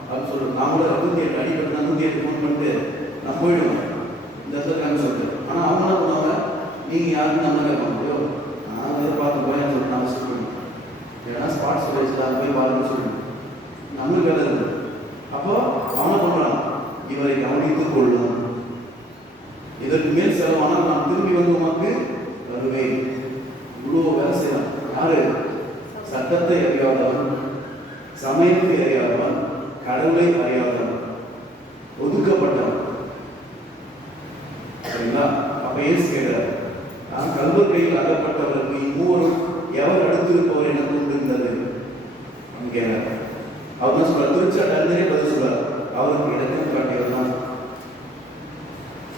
அப்படின்னு சொல்றான். நான் கூட 108 அடிப்பட்டு 108 ஃபோன் பண்ணிட்டு நான் போயிடுவேன் இந்த இடத்துல காமி சொல்லிட்டு. ஆனால் அவங்க என்ன பண்ணுவாங்க? நீங்கள் யாருன்னு நம்ம கேட்பாங்க. ஐயோ நான் எதிர்பார்த்து போயேன்னு சொல்லிட்டு நான் சொல்லுவேன். ஏன்னா ஸ்பாட்ஸ் வயசில் அது போய் பாருன்னு சொல்லுவேன். நம்மளுக்கு வேலை இருக்குது. அப்போ அவனை பண்ணுறான், இவரை கவனித்துக் கொள்ளும். இதற்கு மேல் செலவானால் நான் திரும்பி வந்து உனக்கு வருவேன். இவ்வளோ வேலை செய்யலாம். யாரு? சட்டத்தை அறியாதவன், சமயத்தை அறியாதவன், கடவுளை அறியாதவன், ஒதுக்கப்பட்டவன். சரிங்களா? அப்ப ஏசு கேட்டார், நான் கல்வர் கையில் அகப்பட்டவர்களுக்கு இம்மூவரும் எவர் அடுத்திருப்பவர் என தோன்றுகின்றது அப்படின்னு கேட்டார். அவர் தான் சொல்றார், திருச்சாட்டே பதில் சொல்றார், அவருக்கு இடத்தில் காட்டியவர் தான்.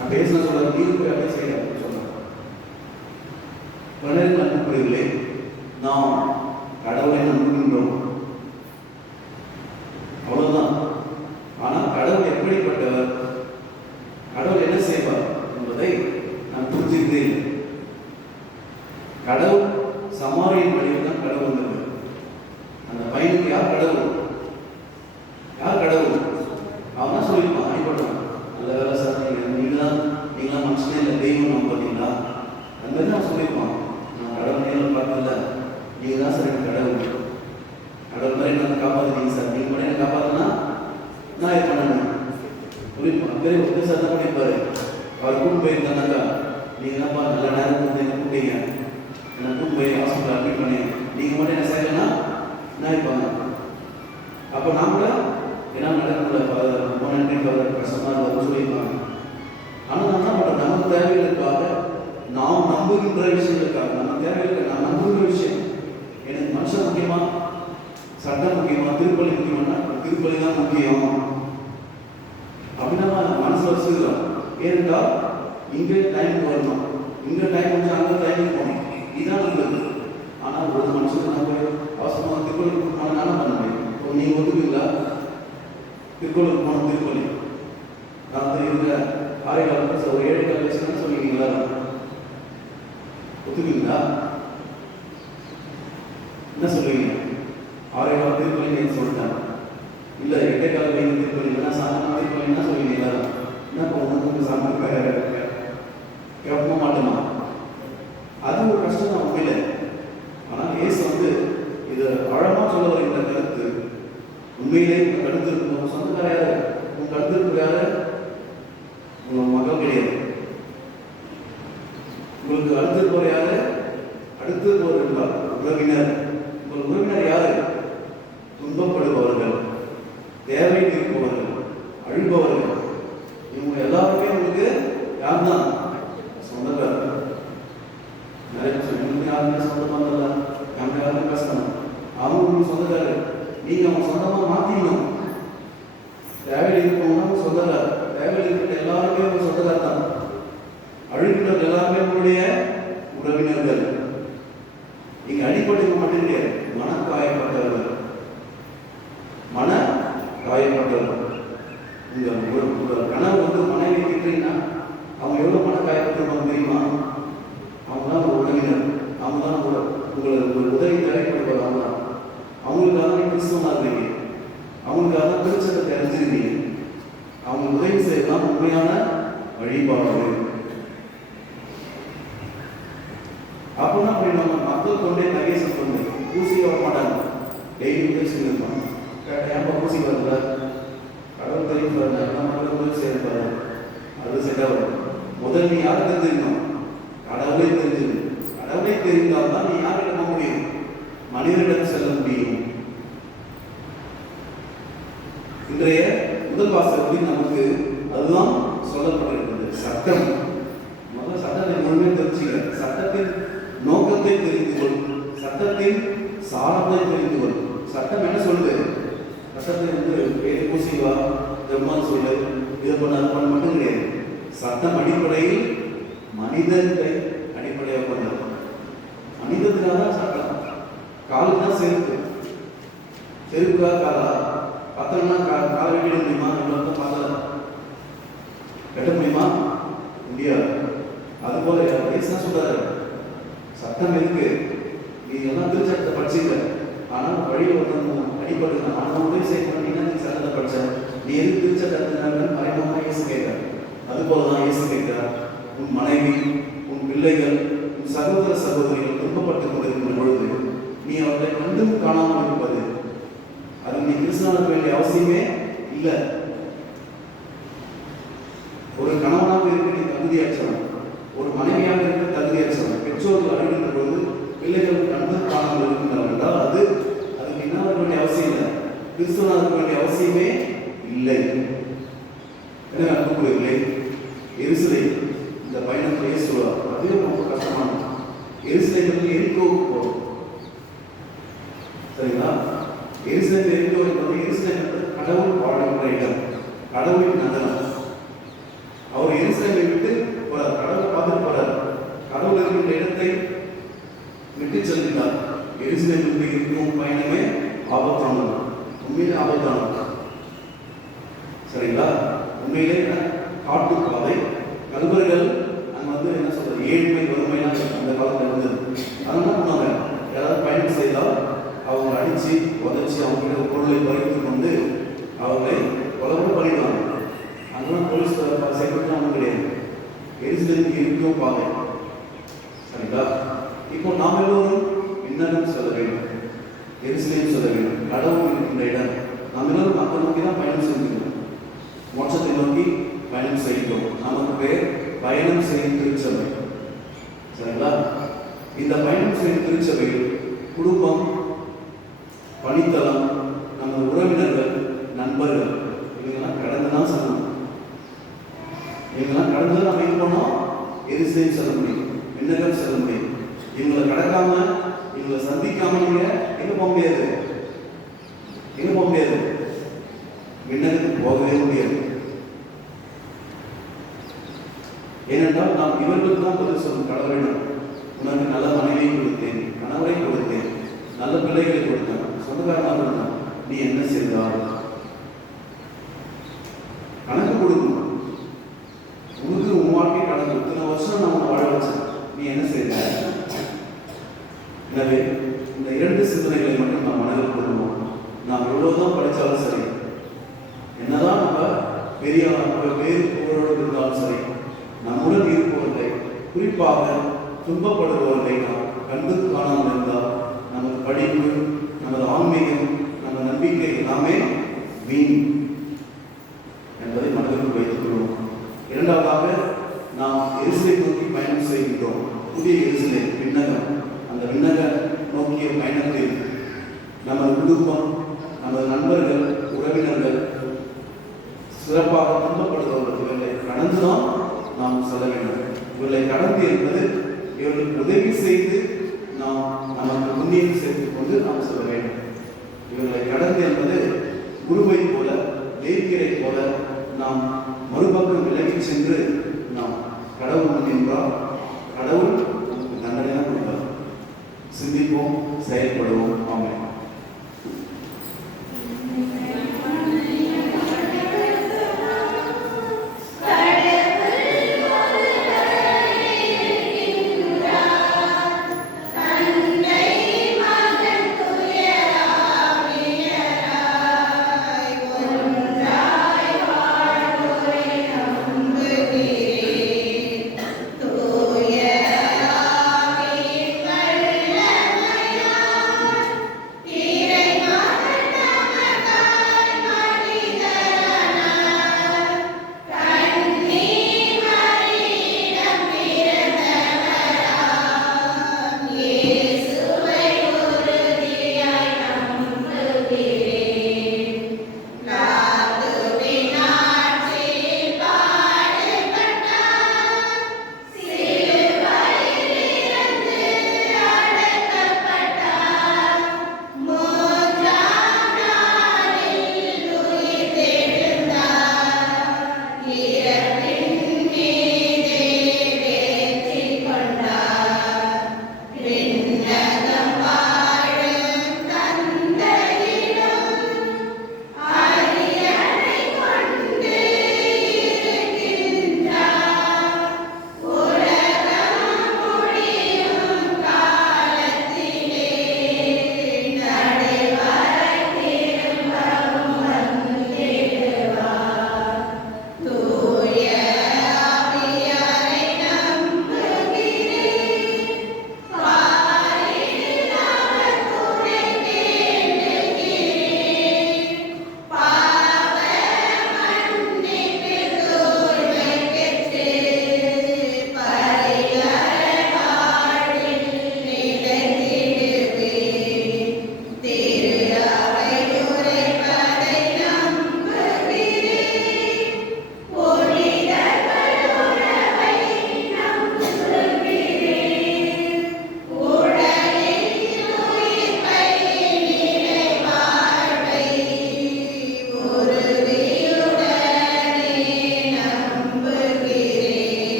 அப்ப ஏசு சொல்றாரு, நீ போய் அப்படியே செய்ய சொல்றார். பலரும் அன்புக்குரியவர்களே, நாம் கடவுளை நம்புகின்றோம், அவ்வளவுதான். ஆனால் கடவுள் எப்படிப்பட்டவர், கடவுள் என்ன செய்வார் என்பதை நான் புரிஞ்சுக்கிறேன். கடவுள் சமாரியின் வழியில் தான் கடவுள் வந்தது. அந்த பையனுக்கு யார் கடவுள்? யார் கடவுள்? அவன் தான் சொல்லியிருப்பான், அடிப்பட்டான். நல்ல வேலை சார், நீங்களாம் மனுஷனே இல்லை, தெய்வம் நம்ம பார்த்தீங்களா? அந்த மாதிரி நான் சொல்லியிருப்பான். நான் கடவுள் நேரில் பார்த்ததில்ல, நீங்கள் தான் சார் எனக்கு கடவுள். கடவுள் மாதிரி என்ன காப்பாற்றுறீங்க சார், நீங்கள் மட்டும் என்ன காப்பாற்றுனா நான் இது பண்ணணும் சொல்லியிருப்பான். பெரிய ஒரு சார் தான் பண்ணியிருப்பாரு. அவர் கூட்டு போயிருந்தானாக்கா, நீங்கள் தான்ப்பா நல்ல நேரம் வந்து என்ன கூப்பிட்டீங்க, என்னை கூட்டு போய் ஹாஸ்பிட்டல் அட்மிட் பண்ணி நீங்கள் மட்டும் என்ன செய்யலைன்னா நான் இருப்பாங்க. அப்போ நான் கூட என்ன நடக்கல, ரொம்ப நன்றி கஷ்டமாக இருந்தது சொல்லியிருப்பாங்க. ஆனால் நான் என்ன பண்ணுறேன், நம்ம தேவைகளுக்காக, நாம் நம்புகின்ற விஷயங்களுக்காக, நம்ம தேவைகளுக்கு நான் நம்புகிற விஷயம், எனக்கு மனுஷன் முக்கியமா, சட்டம் முக்கியமா, திருப்பலி முக்கியமானா திருப்பலி தான் முக்கியம் அப்படின்னா மனசு வச்சுக்கிறோம். ஏனென்றால் இங்கே டைம் வரணும், இங்கே டைம் வந்து அங்கே டைம் போகணும், இதுதான் நல்லது. ஆனால் ஒரு மனுஷனுக்கு நான் போய் அவசரமாக திருப்பலிக்கு போனால் நானும் பண்ண முடியும். இப்போ நீங்கள் ஒத்துக்குங்களா? திருக்கோளுக்கு போகணும், திருப்பலி நான் இருக்கிற 6 ஒரு 7 வயசுன்னு சொல்லிக்கிறீங்களா? ஒத்துக்குங்களா? என்ன சொல்லுவீங்க? 6 திருப்பலி சொல்லிட்டாங்க. இல்லை 8 கால திருப்பலி இல்லைன்னா சாதாரண திருப்பலி என்ன சொல்லுவீங்களா? என்ன போகணும் சாப்பிட்டு கேட்க மாட்டோமா? அது ஒரு கஷ்டம் தான் உண்மையில. ஆனால் ஏசு வந்து இது ஆழமா சொல்ல வருகின்ற கருத்து உண்மையிலே கருத்து இருக்கும். சொந்தக்கார யாரு? உங்க கருத்து இருக்கிற யாரு? உங்க மகள் கிடையாது. உங்களுக்கு அடுத்து போற யாரு? அடுத்து போற உறவினர். உங்கள் உறவினர் யாரு? துன்பப்படுபவர்கள், தேவை இருப்பவர்கள், அழுபவர்கள். இவங்க எல்லாருமே உங்களுக்கு யார் தான்? சொந்தக்காரர். நிறைய சொல்லுங்க, யாருமே சொந்தமாக இல்லை, நம்ம யாருமே கஷ்டம், அவங்க உங்களுக்கு சொந்தக்காரர். நீங்க அவங்க சொந்தமா மாத்திக்கணும். தேவையில் இருப்பவங்க சொந்தக்காரர், தேவையில் இருக்கிற எல்லாருமே உங்க சொந்தக்காரர் தான். அழுகின்ற எல்லாருமே உங்களுடைய உறவினர்கள். நீங்க அடிப்படைக்கு மட்டும் கிடையாது, மனக்காயப்பட்டவர்கள், மன காயப்பட்டவர்கள். உங்க கனவு வந்து மனைவி கேட்டீங்கன்னா அவங்க எவ்வளவு மன காயப்பட்டிருப்பாங்க தெரியுமா? அவங்க தான் ஒரு உறவினர், அவங்க தான் உங்களுக்கு உதவி தேவைப்படுவாங்க. அவங்க தான் அவங்களுக்காக கிறிஸ்தவனா இருக்கீங்க. அவங்களுக்கு அதான் திருச்சட்டத்தை அறிஞ்சிருந்தீங்க. அவங்க உதவி செய்யலாம் உண்மையான வழிபாடு. அப்படின்னா அப்படி நம்ம மக்கள் கொண்டே நகேசம் பண்ணு ஊசி வர மாட்டாங்க. டெய்லி உதவி செய்யணும். ஏன் ஊசி வரல, கடவுள் தெரியும் பாருங்க, நம்ம உதவி செய்ய பாருங்க, அது செட்டாக வரும். முதல் நீ யாரை தெரிஞ்சுக்கணும்? கடவுளே தெரிஞ்சுக்கணும். கடவுளே தெரிந்தால்தான் நீ யார்கிட்ட போக முடியும்? மனிதனிடம் செல்ல முடியும். இன்றைய முதல் வாசகத்தில் நமக்கு அதுதான் சொல்லப்பட்டிருக்கிறது. சட்டம். முதல்ல சட்டத்தை முழுமையாக தெரிஞ்சுக்க. சட்டத்தின் நோக்கத்தை தெரிந்து கொள், சட்டத்தின் சாரத்தை தெரிந்து கொள். சட்டம் என்ன சொல்லுது? சட்டத்தை பூசிவா ஜம்மான் சொல்லு, இதை பண்ண அது பண்ண மட்டும் கிடையாது. சட்டம் அடிப்படையில் மனிதத்தை அடிப்படையாக கொண்டது. மனிதத்துக்காக தான் சட்டம். காலுக்கு தான் செருப்பு, செருப்புக்காக காலா பத்திரம்னா காலை வெட்டிட முடியுமா? இவ்வளோ பார்த்தா கட்ட முடியுமா? முடியாது. அதுபோல பேசினா சொல்றாரு, சட்டம் இருக்கு, நீ எல்லாம் திருச்சட்டத்தை படிச்சுக்க, ஆனால் வழியில் வந்து அடிப்படை ஆனால் உதவி செய்ய பண்ணீங்கன்னா நீ சட்டத்தை படிச்ச, நீ எது திருச்சட்டத்தினால மறைமுகமாக இயேசு கேட்கிறார். அதுபோலதான் இயேசு கேட்கிறார், உன் மனைவி, உன் பிள்ளைகள், உன் சகோதர சகோதரிகள் துன்பப்பட்டுக் கொண்டிருக்கிற பொழுது நீ அவர்களை கண்டும் காணாமல் இருப்பது, அது நீ கிறிஸ்தவனுக்கு வேண்டிய அவசியமே இல்லை. ஒரு கணவனாக இருக்க நீ தகுதியற்றவன், ஒரு மனைவியாக இருக்க தகுதியற்றவன். பெற்றோர்கள் அழுகின்ற பொழுது பிள்ளைகள் கண்டும் காணாமல் இருக்கின்றனர் என்றால் அதுக்கு என்ன வேண்டிய அவசியம் இல்லை, கிறிஸ்தவனாக இருக்க வேண்டிய அவசியமே இல்லை. என்ன அனுப்புவதில்லை? எருசலேம் இந்த பயணத்திலேயே சொல்லுவார், அதுவும் ரொம்ப கஷ்டமானது. எருசலேம் எரிக்கோவுக்கு போகும். சரிங்களா? எருசலேம் எரிக்கோவுக்கு எருசலேம் கடவுள் வாழ்கின்ற இடம், கடவுளின் நகரம். அவர் எருசலேமை விட்டு போறார், கடவுளை பார்த்துட்டு போறார். கடவுள் இருக்கின்ற இடத்தை விட்டு செல்கிறார். எருசலேமுக்கு இருக்கும் பயணமே ஆபத்தானது, உண்மையிலே ஆபத்தானது. சரிங்களா? உண்மையிலே காட்டு பாதை. கல்வர்கள் அங்கே என்ன சொல்றது, ஏழ்மை வறுமைலாம் அந்த காலத்தில் இருந்தது. அதெல்லாம் பண்ணாங்க, யாராவது பயணம் செய்தால் அவங்க அடித்து உதச்சி அவங்க பொருளை பறித்து கொண்டு அவங்களை கொலை பண்ணிடுவாங்க. அங்கெல்லாம் போலீஸ் சேர்க்கணும் ஒன்றும் கிடையாது. எரிசலுக்கு இருக்கும் பாதை. சரிங்களா? இப்போ நாம் எல்லோரும் விண்ணகம் சொல்ல வேண்டும், எரிசலையும் சொல்ல வேண்டும். கடவுள் இருக்கின்ற இடம் நாம் எல்லோரும் மக்கள் நோக்கி தான் பயணம் செஞ்சுக்கணும், மோட்சத்தை நோக்கி பயணம் செய்கிறோம். நமக்கு பேர் பயணம் செய்யும் திருச்சபை. சரிங்களா? இந்த பயணம் செய்யும் திருச்சபையில் குடும்பம், பணித்தளம், நமது உறவினர்கள், நண்பர்கள் இவங்கெல்லாம் கடந்து தான் சொல்லணும். இவங்கெல்லாம் கடந்து நம்ம எங்க போனோம்? எரிசலையும் செல்ல முடியும், விண்ணகம் செல்ல முடியும். இவங்களை கடக்காம, இவங்களை சந்திக்காம நீங்க எங்க போக முடியாது, எங்க போக முடியாது, விண்ணகத்துக்கு போகவே முடியாது. ஏனென்றால் நாம் இவர்களுக்கு தான் பதில் சொல்லும். கடவுளிடம் உனக்கு நல்ல மனைவியை கொடுத்தேன், கணவரை கொடுத்தேன், நல்ல பிள்ளைகளை கொடுத்தேன், சொந்தக்காரனாக இருந்தான், நீ என்ன செய்தால் கணக்கு கொடுக்கணும். உனக்கு உன் வாழ்க்கை கணக்கு, இத்தனை வருஷம் நான் வாழ வச்சேன், நீ என்ன செய்த? எனவே இந்த இரண்டு சிந்தனைகளை மட்டும் நாம் மனதில் கொள்வோம். நாம் எவ்வளவுதான் படித்தாலும் சரி, என்னதான் நம்ம பெரிய வேறு புகழோடு இருந்தாலும் சரி, நம்முடன் இருப்பவர்களை, குறிப்பாக துன்பப்படுபவர்களை நாம் கண்டு காணாமல் இருந்தால் நமது படிப்பு, நமது ஆன்மீகம், நமது நம்பிக்கை எல்லாமே வீண் என்பதை மனதில் வைத்துக் கொள்வோம். இரண்டாவதாக நாம் எருசலேம் நோக்கி பயணம் செய்கின்றோம். புதிய எருசலேம் விண்ணகம். அந்த விண்ணக நோக்கிய பயணத்தில் நமது குடும்பம், நமது நண்பர்கள், உறவினர்கள், சிறப்பாக துன்பப்படுபவர்கள் இவர்களை கடந்துதான் நாம் செல்ல வேண்டும். இவர்களை கடந்து என்பது இவர்களுக்கு உதவி செய்து நாம் நமக்கு முன்னேறி சேர்த்துக் கொண்டு நாம் செல்ல வேண்டும். இவர்களை கடந்து என்பது குருவை போல, லேவியரை போல நாம் மறுபக்கம் விலகி சென்று நாம் கடவுள் முன் என்றால் கடவுள் தண்டனை கொடுப்பார். சிந்திப்போம், செயல்படுவோம். ஆமென்.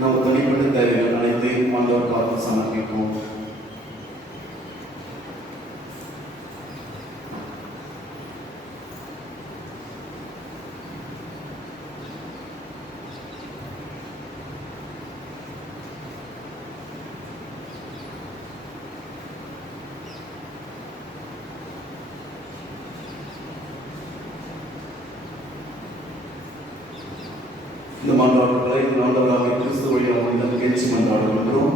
நம்ம தனிப்பட்ட தேவைகள் அனைத்தையும் ஆண்டவர் பார்த்து சமர்ப்பிப்போம். இந்த மன்றாட்டுகளை ஆண்டவராகிய கிறிஸ்து வழியாக இந்த கெஞ்சி மன்றாடுகின்றோம்.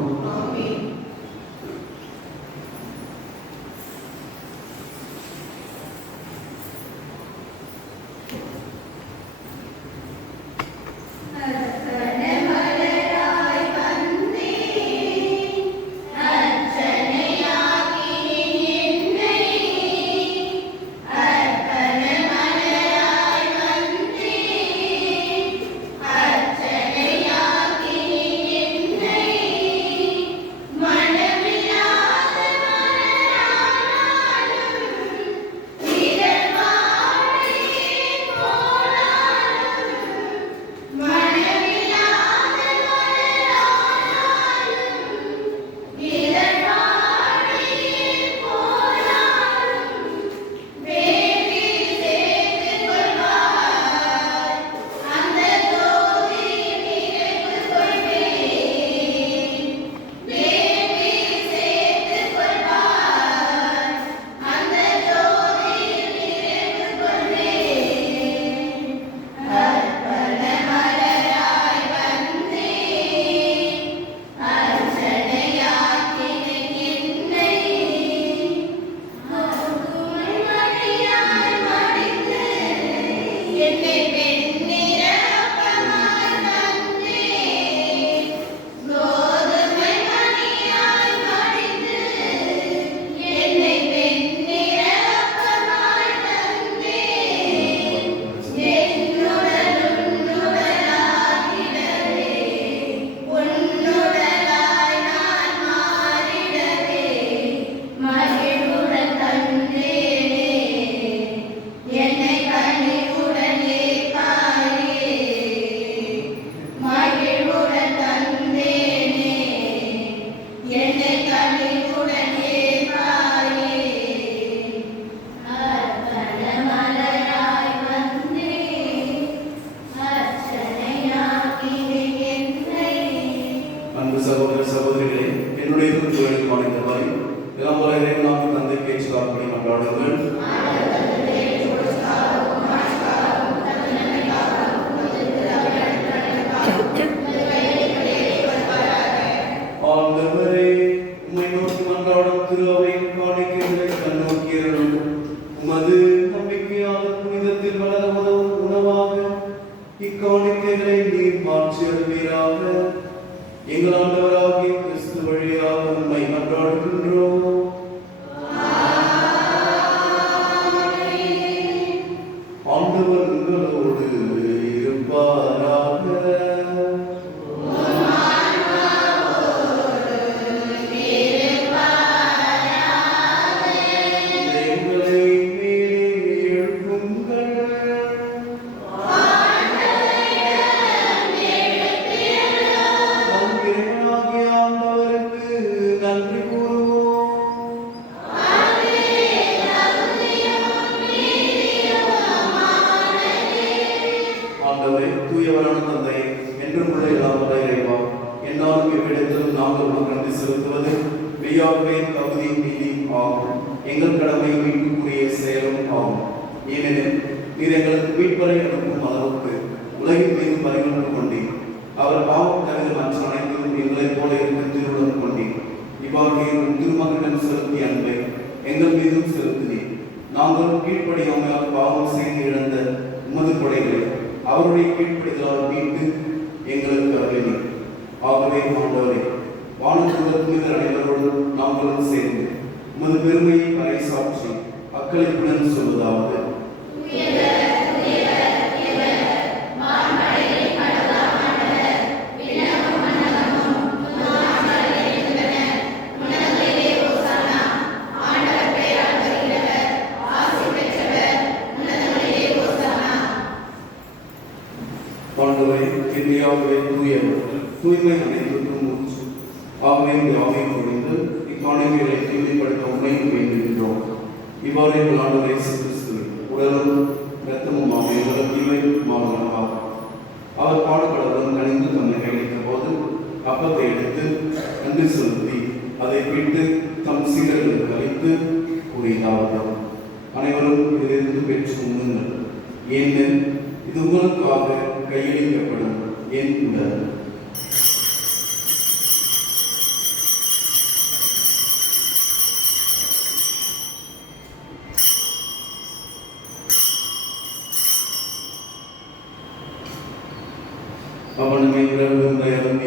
சகோதர சகோதரிகளே, என்னுடைய திருத்துவனுக்கான இந்த வரை எல்லாம் வரை நாம் தந்தை பேச்சுக்காரர்களை கொண்டாடுங்கள். ஆண்டவரே, உம்மை நோக்கி மன்றாடும் திருவையின் காணிக்கைகளை கண்ணோக்கியருளும். உமது நம்பிக்கையால் புனிதத்தில் வளர உதவும் உணவாக இக்காணிக்கைகளை நீர் மாற்றி அருள்வீராக. எங்கள் ஆண்டவராகிய கிறிஸ்து வழியாக உம்மை மன்றாடுகின்றோம். ஆண்டவர் உங்களோடு இருப்பாராக. எங்களை மேலே எழுப்புங்கள். நன்றி கூறுவோம். ஆண்டவரே, தூயவரான தந்தை, என்றும் உள்ள எல்லாம் வல்ல இறைவா, என்னாலும் எவ்விடத்திலும் நாங்கள் உமக்கு நன்றி செலுத்துவது மெய்யாகவே தகுதி நீதி ஆகும். எங்கள் கடமை மீட்புக்குரிய செயலும் ஆகும். ஏனெனில் நீர் எங்களுக்கு மீட்பரை அனுப்பும் அளவுக்கு உலகின் மீது பரிமாற்றம் கொண்டீர். அவர் பாவம் தவிர மற்ற அனைத்தும் எங்களைப் போல இருக்க திருவுள்ளம் கொண்டீர். இவ்வாறு திருமகனிடம் செலுத்திய அன்பை எங்கள் மீதும் செலுத்தினீர். நாங்கள் கீழ்ப்படியாமல் பாவம் செய்து இழந்த உமது கொடைகளை அவருடைய கீழ்ப்படிதலால் மீட்டு எங்களுக்கு அருளினீர். ஆகவே ஆண்டவரே, வானத்துள்ள புனிதர் அனைவரோடு நாங்களும் சேர்ந்து உமது பெருமையை பறைசாற்றி அக்களிப்புடன் சொல்வதாவது: ஆண்டவரே, இந்தியாவுடைய தூயவர், தூய்மை அனைவருக்கும் மூச்சு. ஆகவே இந்த ஆவியை பொழிந்து இக்காணிக்கைகளை தூய்மைப்படுத்த உண்மையும் வேண்டுகின்றோம். இவ்வாறு எங்கள் ஆண்டவர் இயேசு கிறிஸ்துவின் உடலும் இரத்தமும் ஆகிய தீமை மாறுவதாக அவர் பாடுபடவும் கணிந்து தன்னை கையளித்த போது அப்பத்தை எடுத்து நன்றி செலுத்தி அதை பிட்டு தம் சீடர்களுக்கு அளித்து கூறியதாவது, அனைவரும் இதிலிருந்து பெற்று உண்ணுங்கள், ஏனெனில் இது உங்களுக்காக கையளிக்கப்படும் என் உடல். அவனுமே அருந்தியவன்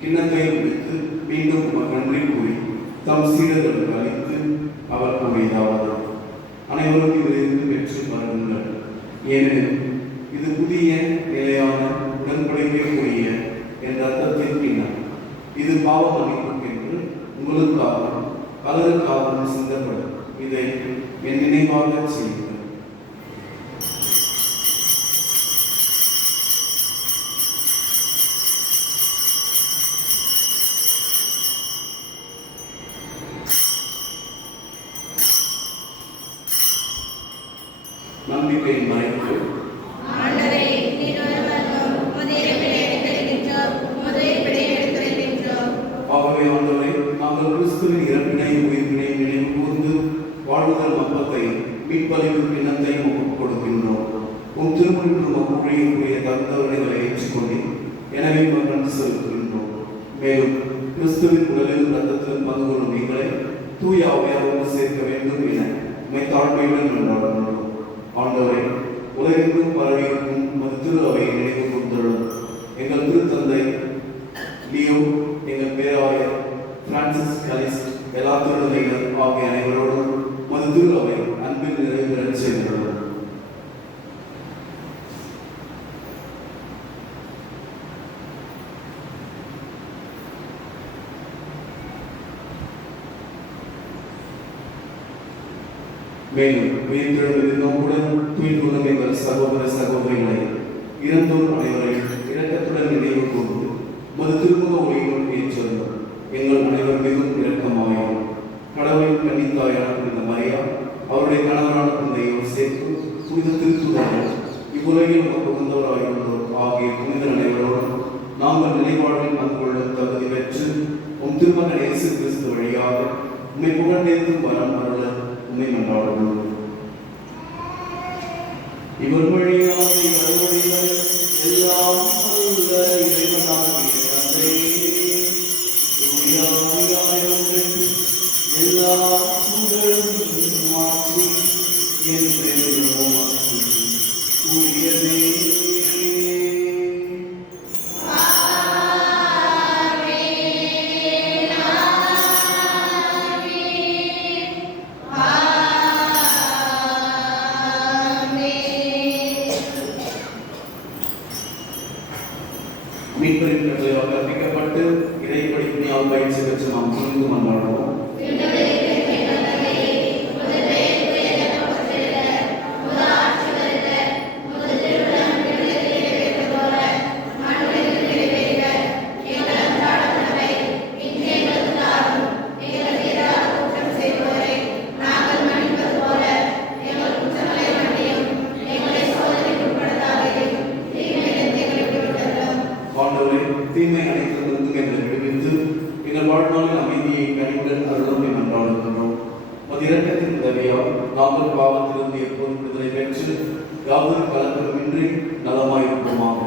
கிண்ணத்தை பிடித்து மீண்டும் நன்றி கூறி தம் சீடர்களுக்கு அளித்து அவர் கூறியதாவது, அனைவரும் இதிலிருந்து பெற்று பருகுங்கள், ஏனெனில் இது புதிய நிலையான உடன்படிக்கைக்குரிய என் ரத்தத்தின் கிண்ணம். இது பாவ மன்னிப்புக்கென்று உங்களுக்காகவும் பலருக்காகவும் சிந்தப்படும். இதை என் நினைவாக செய்யுங்கள். நம்பிக்கையின் மறைப்பு. ஆண்டவரே, நீர் ஒருவரும் உமது இருப்பினை எடுத்துரைக்கின்றோம், உமது இருப்பினை எடுத்துரைக்கின்றோம். ஆகவே ஆண்டவரே, நாங்கள் கிறிஸ்துவின் இறப்பினை உயிர்ப்பினை நினைவு கூர்ந்து வாழ்வுதல் அப்பத்தை மீட்பளிப்பு கிண்ணத்தை ஒப்புக் கொடுக்கின்றோம். உம் திருமணம் ஒப்புழையக்கூடிய தந்தவர்களை ஏற்றுக்கொண்டு எனவே நன்றி செலுத்துகின்றோம். மேலும் கிறிஸ்துவின் உடலிலும் ரத்தத்திலும் பங்கு கொள்ளும் எங்களை தூய ஆவியாரோடு சேர்க்க வேண்டும் என உம்மை தாழ்மையுடன் கொண்டாடுகின்றோம். ஆண்டவரை, உலகெங்கும் பரவியிருக்கும் உமது திரு அவையை நினைவு கூர்ந்தருளும். எங்கள் திருத்தந்தை லியோ, எங்கள் பேராயர் பிரான்சிஸ் கலிஸ்ட், எல்லா திருநிலையினர் ஆகிய அனைவரோடும் உமது திரு அவை அன்பில் நிறைவு பெறச் செய்துள்ளது. மேலும் உயிர்த்தெழுந்த நோக்குடன் தூய்ந்துள்ள எங்கள் சகோதர சகோதரிகளை இறந்தோர் அனைவரையும் இரக்கத்துடன் நினைவு கூர்ந்து உமது திருமுக ஒளியுடன் ஏற்றலும். எங்கள் அனைவர் மிகவும் இரக்கமாயும் கடவுளின் கன்னித்தாயான புனித மரியா, அவருடைய கணவரான புனித யோசேப்பு, புனித திருத்துதர்கள், இவ்வுலகில் நமக்கு உகந்தவராயிருந்தோர் ஆகிய புனித அனைவரோடும் நாங்கள் நிலைவாழ்வில் பங்கு கொள்ளும் தகுதி பெற்று உம் திருமகன் இயேசு கிறிஸ்து வழியாக உம்மை புகழ்ந்தேந்தும் வரம் அருள உம்மை மன்றாடுகிறோம். இவர் வழியாக இவர்கள் எல்லாம் வல்ல இறைவனாகிய தந்தை, தூய ஆவியானவரின் எல்லா புகழும் மாற்றி என்றென்றும் உமக்கு உரியதே. மீட்பரின் கட்டளையால் கற்பிக்கப்பட்டு இறைப்படிப்பினால் பயிற்சி பெற்று நாம் புரிந்து மன்றாடுவோம். ஆண்டவரே, தீமை அனைத்திலிருந்தும் எங்களை விடுவித்து எங்கள் வாழ்நாளில் அமைதியை கனிவுடன் அருளும் என்றாடுகின்றோம். உமது இரக்கத்தின் உதவியால் நாங்கள் பாவத்திலிருந்து எப்போதும் விடுதலை பெற்று யாதொரு கலக்கமின்றி நலமாயிருப்போமாக.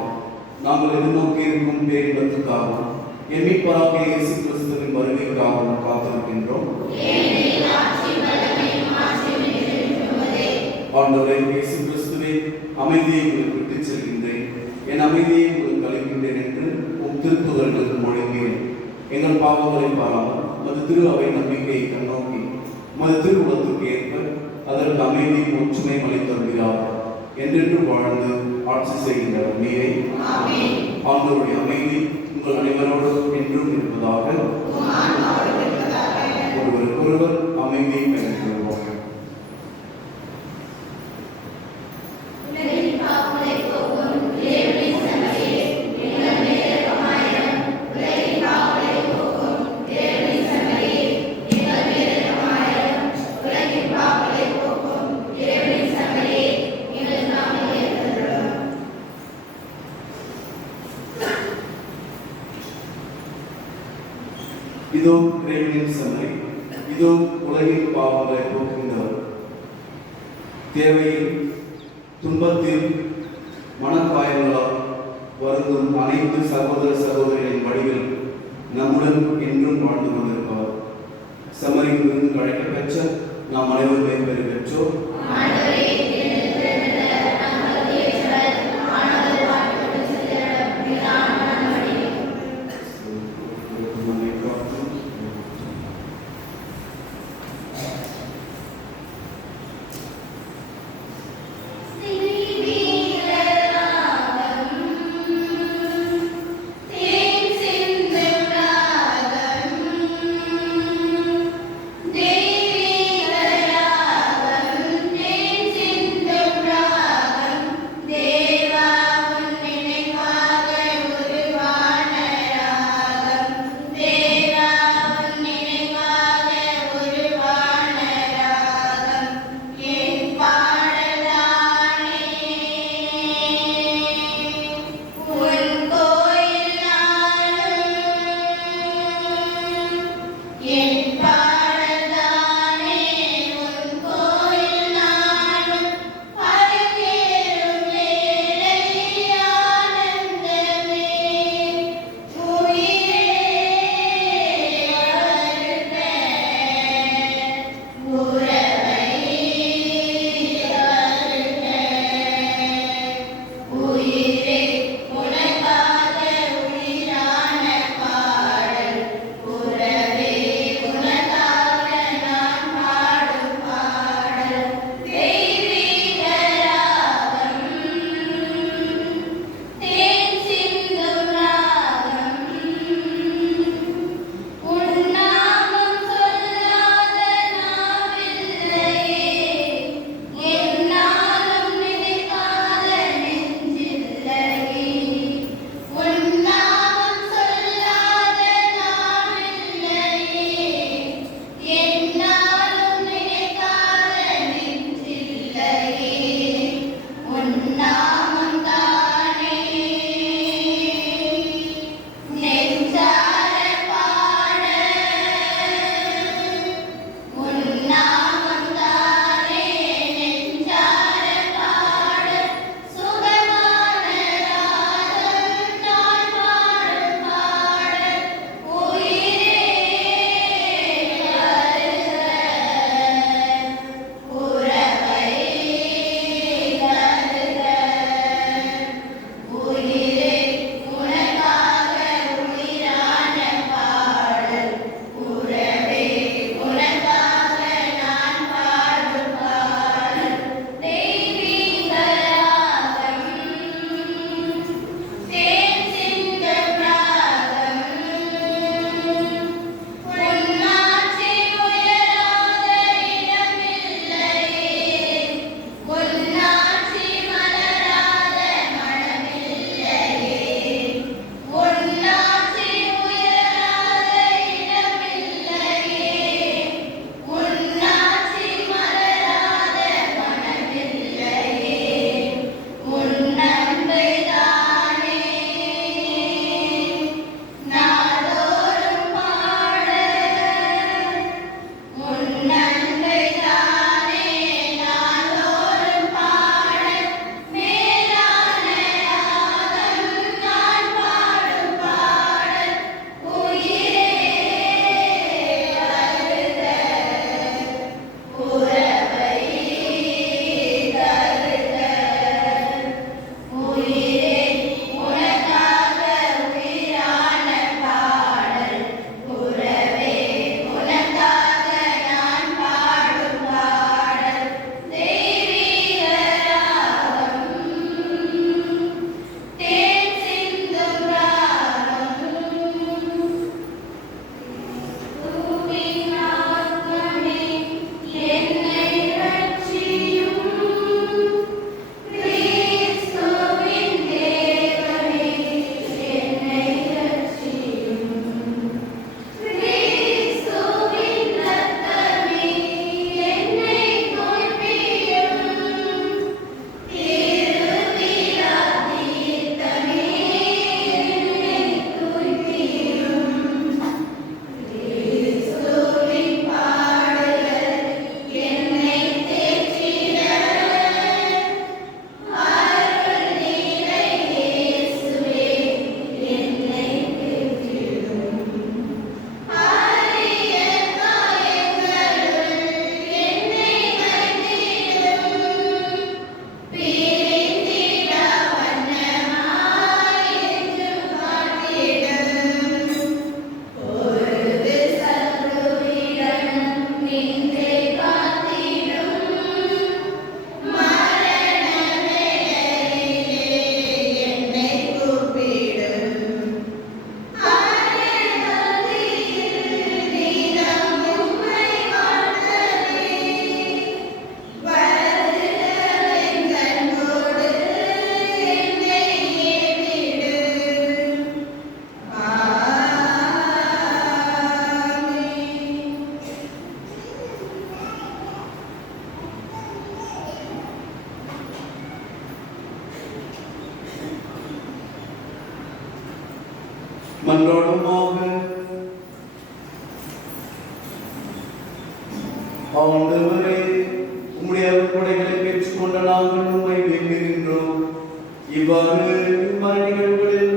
நாங்கள் எதிர்நோக்கி இருக்கும் பேரின்பத்துக்காகவும் என் மீட்பராகிய இயேசு கிறிஸ்துவின் வருகைக்காகவும் காத்திருக்கின்றோம். ஆண்டவரே, இயேசு கிறிஸ்துவே, அமைதியை உங்களுக்கு விட்டுச் செல்கின்றேன், என் அமைதியை உங்களுக்கு அளிக்கின்றேன் என்று உம் திருத்துதர்களுக்கு மொழிகிறேன். எங்கள் பாவங்களை பாராமல் உமது திரு அவை நம்பிக்கையை கண்ணோக்கி உமது திருவுளத்துக்கு ஏற்ப அதற்கு அமைதியும் ஒற்றுமையும் அளித்தருகிறார். என்றென்று வாழ்ந்து ஆட்சி செய்கின்றவர் நீரே. ஆண்டவருடைய அமைதி உங்கள் அனைவரோடும் என்றும் இருப்பதாக. ஒருவருக்கொருவர் அமைதியை பெற்றுக்கொள்வோம். உலகின் பாவங்களை போக்கும் இறைவனின் சமரியே, எங்கள் மேல் இரக்கமாயிரும். இதோ இறைவனின் செம்மறி, இதோ உலகின் பாவங்களை போக்குகின்றவர். தேவையில், துன்பத்தில், மனக்காயங்களால் வருந்தும் அனைத்து சகோதர சகோதரிகளின் வழிகள் நம்முடன் என்றும் வாழ்ந்து கொண்டிருப்பவர். செம்மறி விருந்து அழைக்க பெற்ற நாம் அனைவருமே பெரு பெற்றோர். தேவி ஆண்டவரே, உம்முடைய அருட்கொடைகளை பெற்றுக்கொண்ட நாங்கள் உம்மை வேண்டுகின்றோம். இவ்வாறு நிகழ்வுகளில்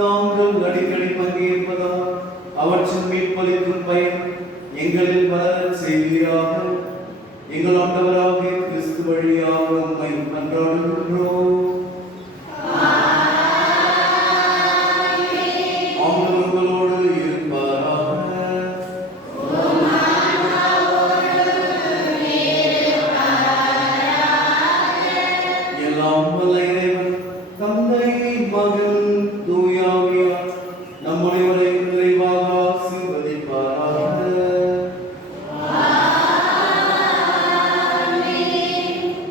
நாங்கள் அடிக்கடி பங்கேற்பதால் அவற்றின் மீட்பளிக்கும் பயன் எங்களில் வளரச் செய்வீராக. எங்கள் ஆண்டவராகிய கிறிஸ்து வழியாக உம்மை மன்றாடுகின்றோம். ஆண்டவர் உங்களோடு இருப்பாராக. எல்லாம் வல்ல இறைவன் தந்தை, மகன், தூய ஆவியார் நம் அனைவரையும் நிறைவாக ஆசீர்வதிப்பாராக.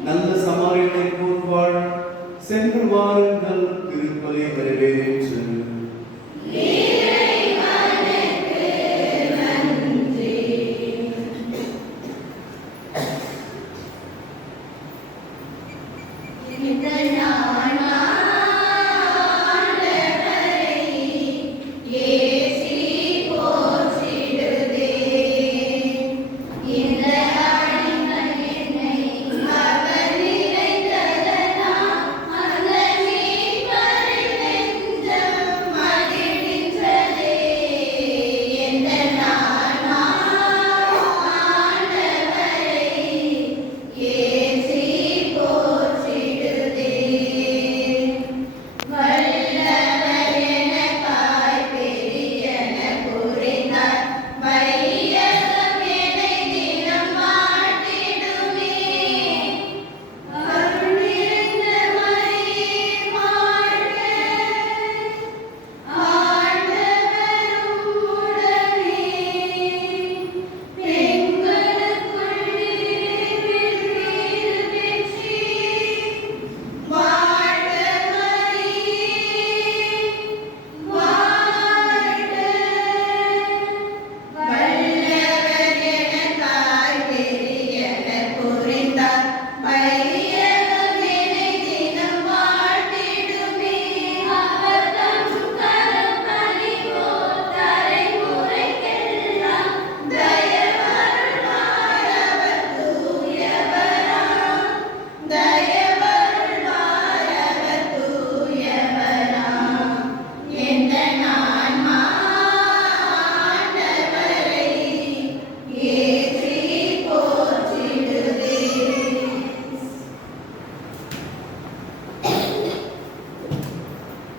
நல்ல சமாரியனை போல் சென்று வாருங்கள், திருப்பலி நிறைவேற்று.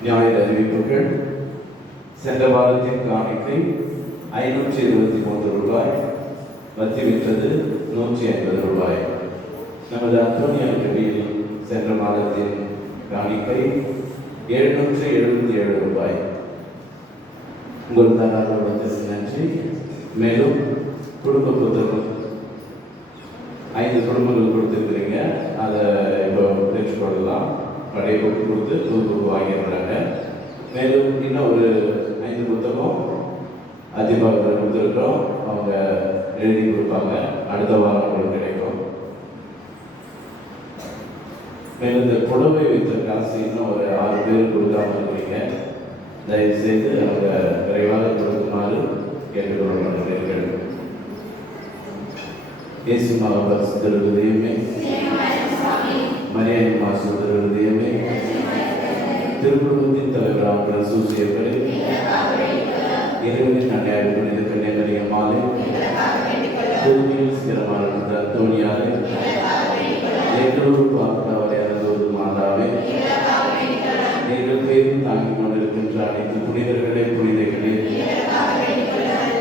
ஞாயிறு அறிவிப்புகள். சென்ற வாரத்தின் காணிக்கை 523 ரூபாய், வத்தி விற்றது 150 ரூபாய். நமது அந்தோனியா கவியில் சென்ற மாதத்தின் காணிக்கை 777 ரூபாய். உங்கள் தாராளத்திற்கு நன்றி. மேலும் குடும்ப புத்தகம் 5 குடும்பங்கள் கொடுத்துருக்குறீங்க, அதை இப்போ பெற்றுக்கொள்ளலாம். பழைய புக்கு கொடுத்து புது புக்கு வாங்கிடுறாங்க. மேலும் இன்னும் ஒரு 5 புத்தகம் அதிபாரத்தில் கொடுத்துருக்கோம், அவங்க எழுதி கொடுப்பாங்க. அடுத்த வாரம் உங்களுக்கு கிடைக்கும். மேலும் இந்த புடவை விற்ற காசு இன்னும் ஒரு 6 பேர் கொடுக்காம இருக்கிறீங்க. தயவுசெய்து அவங்க விரைவாக கொடுக்குமாறு கேட்டுக்கொள்ளப்படுகிறீர்கள். இயேசு மகன் சுதருதயமே, மரியாதை மாசுதருதயமே, திருக்குடும்பத்தின் தலைவராக சூசியர்களே, இறைவனின் அன்னையார் புனித கன்னியமரிய மாலை, திருமையில் சிறமான அந்தோனியாரே, எங்களோடு பார்க்கிறவரையானதோடு மாதாவே, நீங்கள் பேரும் தாங்கிக் கொண்டிருக்கின்ற அனைத்து புனிதர்களே, புனிதைகளே,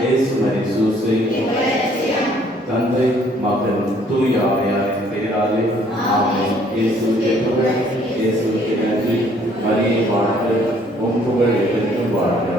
இயேசு மரி சூசை, தந்தை, மகன், தூய ஆவியாரின் பெயராலே ஆமென். இயேசுவுக்கு புகழ், இயேசுவுக்கு நன்றி. மரியை வாழ்க, உம் புகழ் என்றென்றும் வாழ்க.